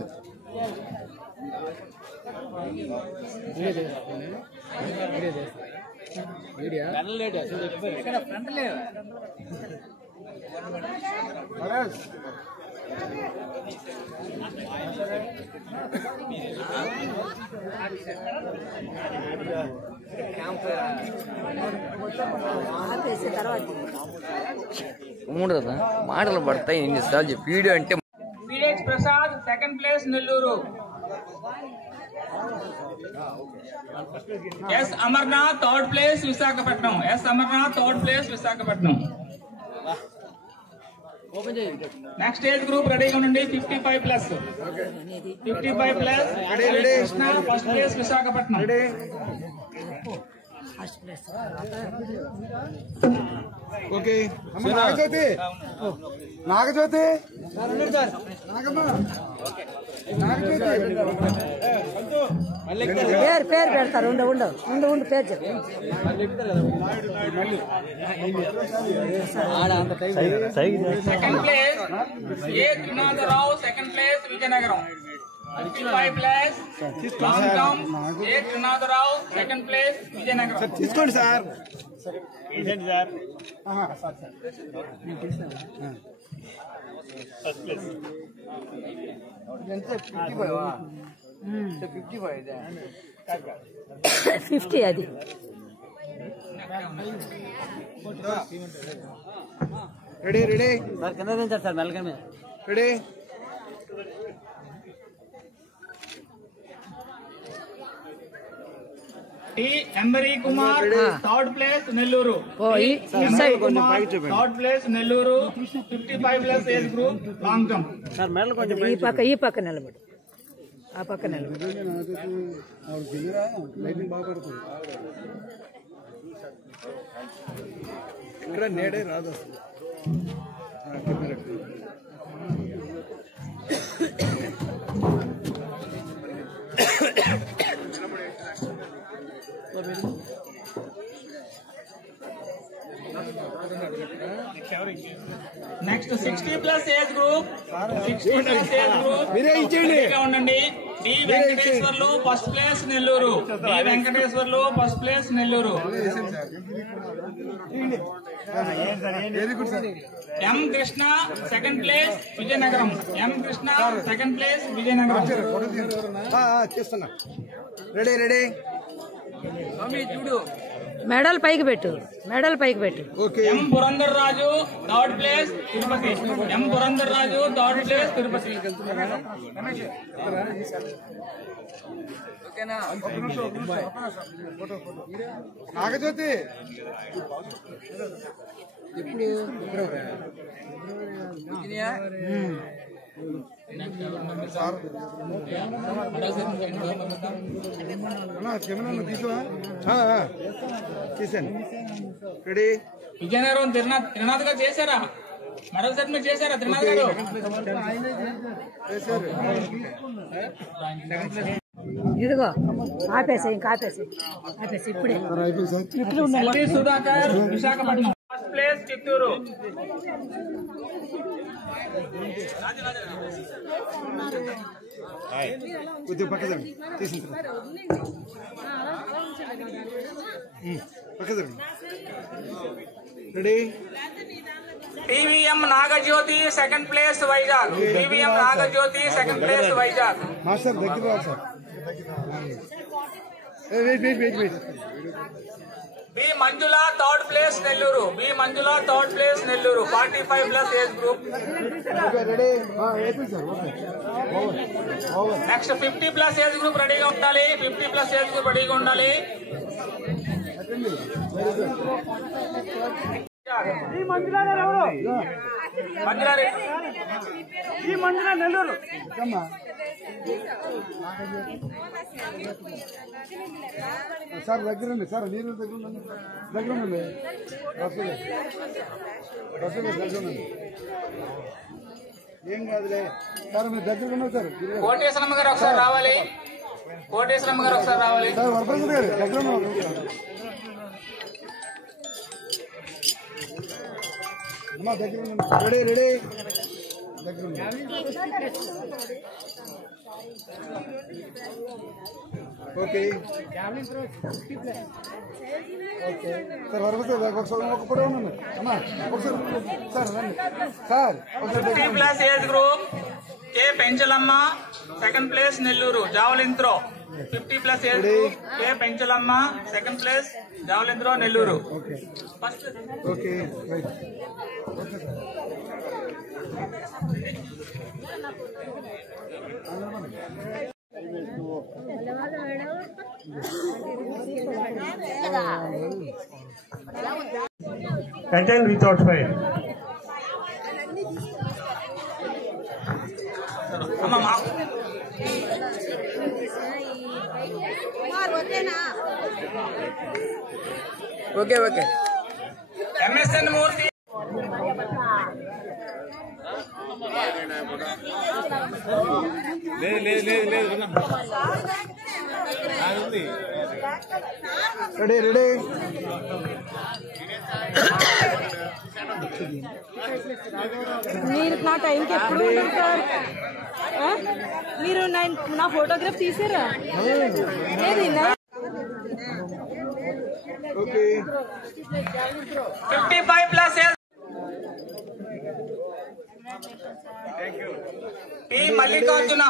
మూడు కదా మాటలు పడతాయి ఎన్నిసార్లు చెప్పి వీడియో అంటే. PH Prasad second place Nellore. S Amarnath third place Visakhapatnam. S Amarnath third place Visakhapatnam. Next age group రెడీగా ఉండండి. 55+. 55+. Krishna first place Visakhapatnam. Okay Nagajyoti Nagajyoti పేరు పెడతారు. ఉండు పేరు చెప్పు. Second place A Trinatharao, second place Vizianagaram. 55+. A Trinatharao, second place Vizianagaram. తీసుకోండి సార్. ఫస్ట్ ప్లేస్ 50 అది. రెడీ సార్ కింద దించారు సార్ మెల్లగా మీద. Ready T Embari Kumar third place Nellore. Third place Nellore. 55+ age group long jump. Sir మెల్ల కొంచెం ఈ పక్క నిలబడి ఆ పక్క నిలబడి. లైటింగ్ బాగా పడుతుంది ఇక్కడ నేడే రాదు అసలు. Next 60+ age group. 60+ age group మీరే ఇచ్చేయండి. ఉండండి. D Venkateswarlu first place Nellore. D Venkateswarlu first place Nellore. M Krishna second place Vizianagaram. M Krishna second place Vizianagaram. చేస్తున్నా. రెడీ చూడు. మెడల్ పైకి పెట్టు. M Purandar Raju third place Tirupati. M Purandar Raju third place Tirupati. ఓకేనా? నాగజ్యోతి ఇప్పుడు తీసాను. రెడీ విజయనగరం త్రినాథ్ గారు చేశారా? మెడల్ సెట్ మీరు చేశారా త్రినాథ్ గారు? ఇదిగో ఆపేసి ఇప్పుడే. LV Sudhakar Visakhapatnam. First place Chittoor. కొద్దిగా పక్క జరగండి. తీసిన పక్క జరగండి. Ready TVM Nagajyothi second place Vizag. TVM Nagajyothi second place Vizag. Master దగ్గర రాదు sir. Wait B Manjula third place Nellore. 45+ age group. Next 50+ age group రెడీగా ఉండాలి. 50+ ఏజ్ గ్రూప్ రెడీగా ఉండాలి. మంజుల నెల్లూరు. సార్ దగ్గరండి సార్. నీరు దగ్గరండి. ఏం కాదులే సార్. మీరు దగ్గర ఉన్నారు సార్. కోటేశ్వరమ్మ గారు ఒకసారి రావాలి. సార్ వరప్రసాద్ గారు దగ్గర ఉన్నారు. అమ్మా దగ్గర ఉండండి. రెడీ దగ్గర ఓకే సార్. వరప్రసాద్ ఒకసారి ఒక పొడి ఉండండి అమ్మా. ఒకసారి సార్ రండి sir. 50+ age group K Penchalamma second place Nellore. Javelin throw. 50+ age group K Penchalamma second place javelin throw Nellore. Okay right. Attend without fail. Okay okay. MSN Murthy ready ready. మీరు నా టైంకి ఎప్పుడు ఉంటారు సార్? మీరు నా ఫోటోగ్రాఫ్ తీసారా? లేదు 55+ P. Mallikarjuna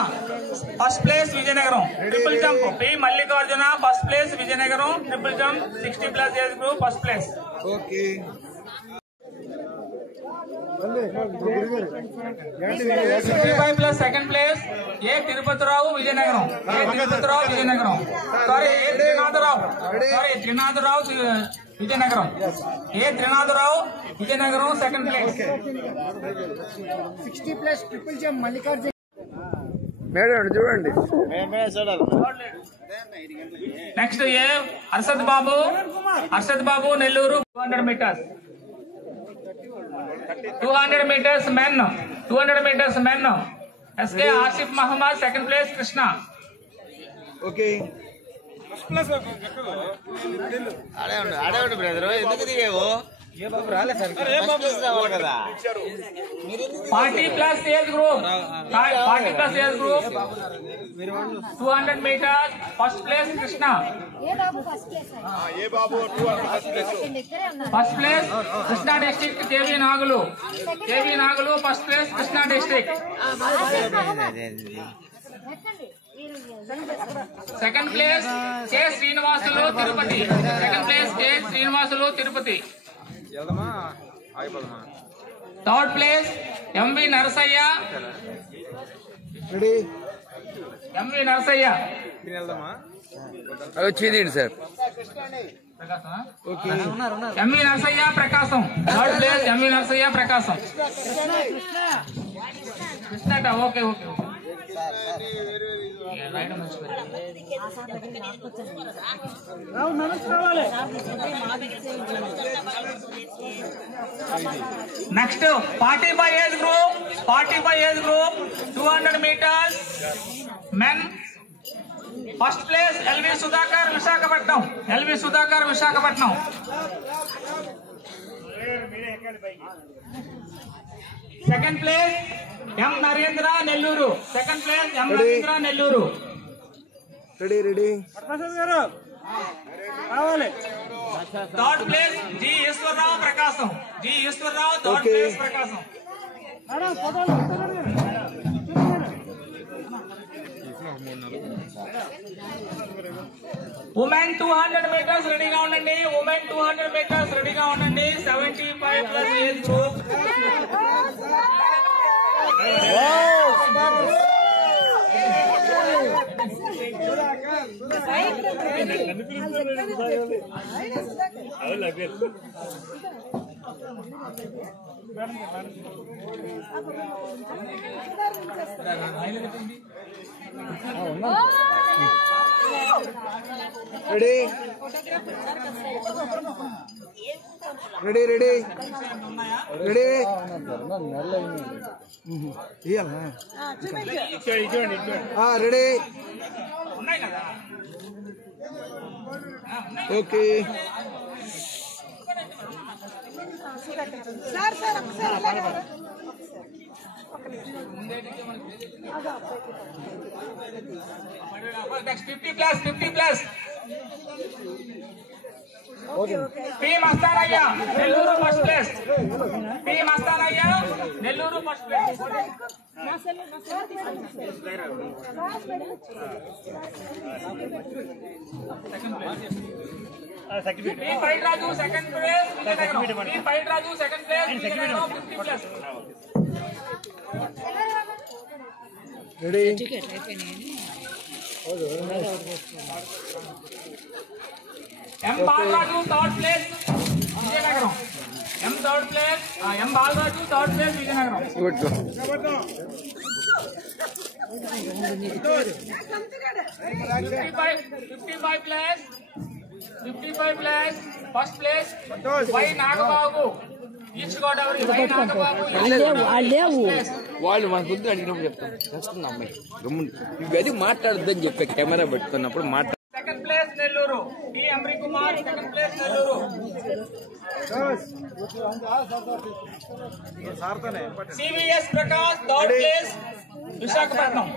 first place Vizianagaram triple jump. P. Mallikarjuna first place Vizianagaram triple jump 60+ age group first place. Okay. 55+ second place A Tirupatirao Vizianagaram. Sorry A Trinatharao Vizianagaram. A Trinatharao Vizianagaram second place. 60+ triple jump Mallikarjuna. Madam చూడండి. Next A Arshad Babu Nellore 200 meters. 200 meters men. 200 meters men SK Asif Mohammed second place Krishna. Okay. ఆడే ఉండు brother, ఎందుకు దిగేవు? 40+ age group 200 meters first place Krishna. First place Krishna district KV Nagulu first place Krishna district. Second place K Srinivasulu Tirupati. Third place MV Narasaiah. వచ్చింది sir. MV Narasaiah Prakasam. Third place MV Narasaiah Prakasam. కృష్ణట. Okay. Next 45 age group 200 meters men first place LV Sudhakar Visakhapatnam. Second place M Narendra Nellore. Ready. Third place G Eswararao Prakasam. Third place Prakasam. Women 200 meters రెడీగా ఉండండి. 75+ age group. Ready. Ready. Okay. Next 50+. P Mastanaiah Nellore first place. P fight రాజు second place Vizianagaram 50+. Ready. ఎం Balaraju third place Vizianagaram. ఎం Balaraju third place Vizianagaram. 55 plus first place Y Nagababu. Each Godavari Y Nagababu. వాళ్ళు మన బుద్ధి అడిగినప్పుడు చెప్తాం చేస్తున్నా అమ్మాయి గమ్ముంది అది మాట్లాడద్దని చెప్పే కెమెరా పెట్టుకున్నప్పుడు మాట్లాడు. Second place Nelluru. D. Amri Kumar. Second place Nelluru. CVS Prakash. Third place Visakhapatnam.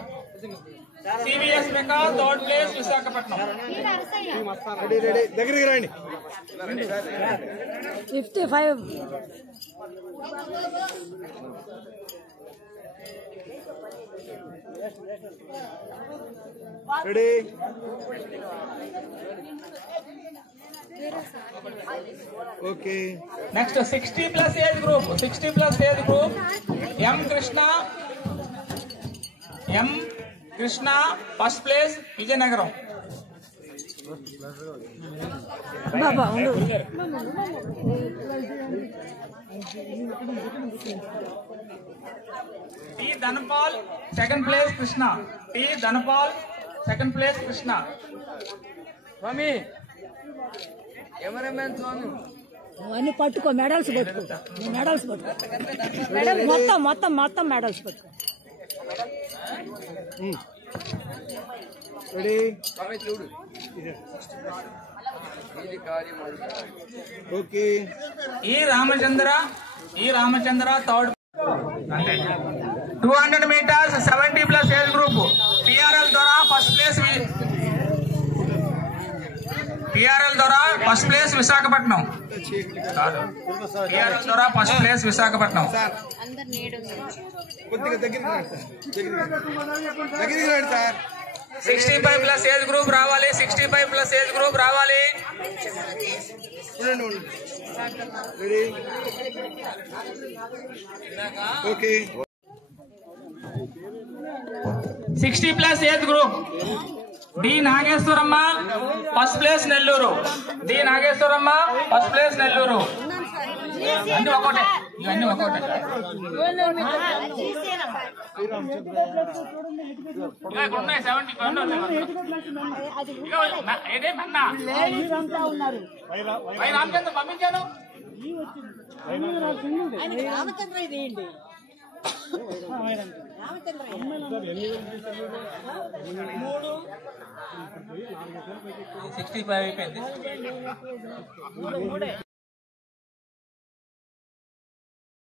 CVS Prakash. Third place Visakhapatnam. దగ్గరికి రండి 55 ready okay Next 60 plus age group. 60 plus age group. M. Krishna. First place Vijayanagaram. బాబా ఉండు T. Dhanapal. Second place Krishna. T. Dhanapal. Second place Krishna. స్వామి cameraman స్వామి అన్ని పట్టుకో medals పట్టుకో medals పట్టుకో మొత్తం medals పట్టుకో ready స్వామి చూడు ఇది కార్యం okay E. Ramachandra third. 200 meters 70 plus age group. PRL Dora first place. PRL Dora first place Visakhapatnam. PRL Dora first place Visakhapatnam. కొద్దిగా దగ్గరికి రండి సార్ 65 plus age group రావాలి. 65 plus age group రావాలి. Ready okay 60 plus age group. D. Nageswaramma first place Nelluru. D. Nageswaramma first place Nelluru. అన్ని ఒకటే ఇవన్నీ ఒకటే ఇక్కడ ఉన్నాయి 70 ఏదే మన్నా రామచంద్ర పంపించాను రామచంద్ర ఇదేంటి 65 అయిపోయింది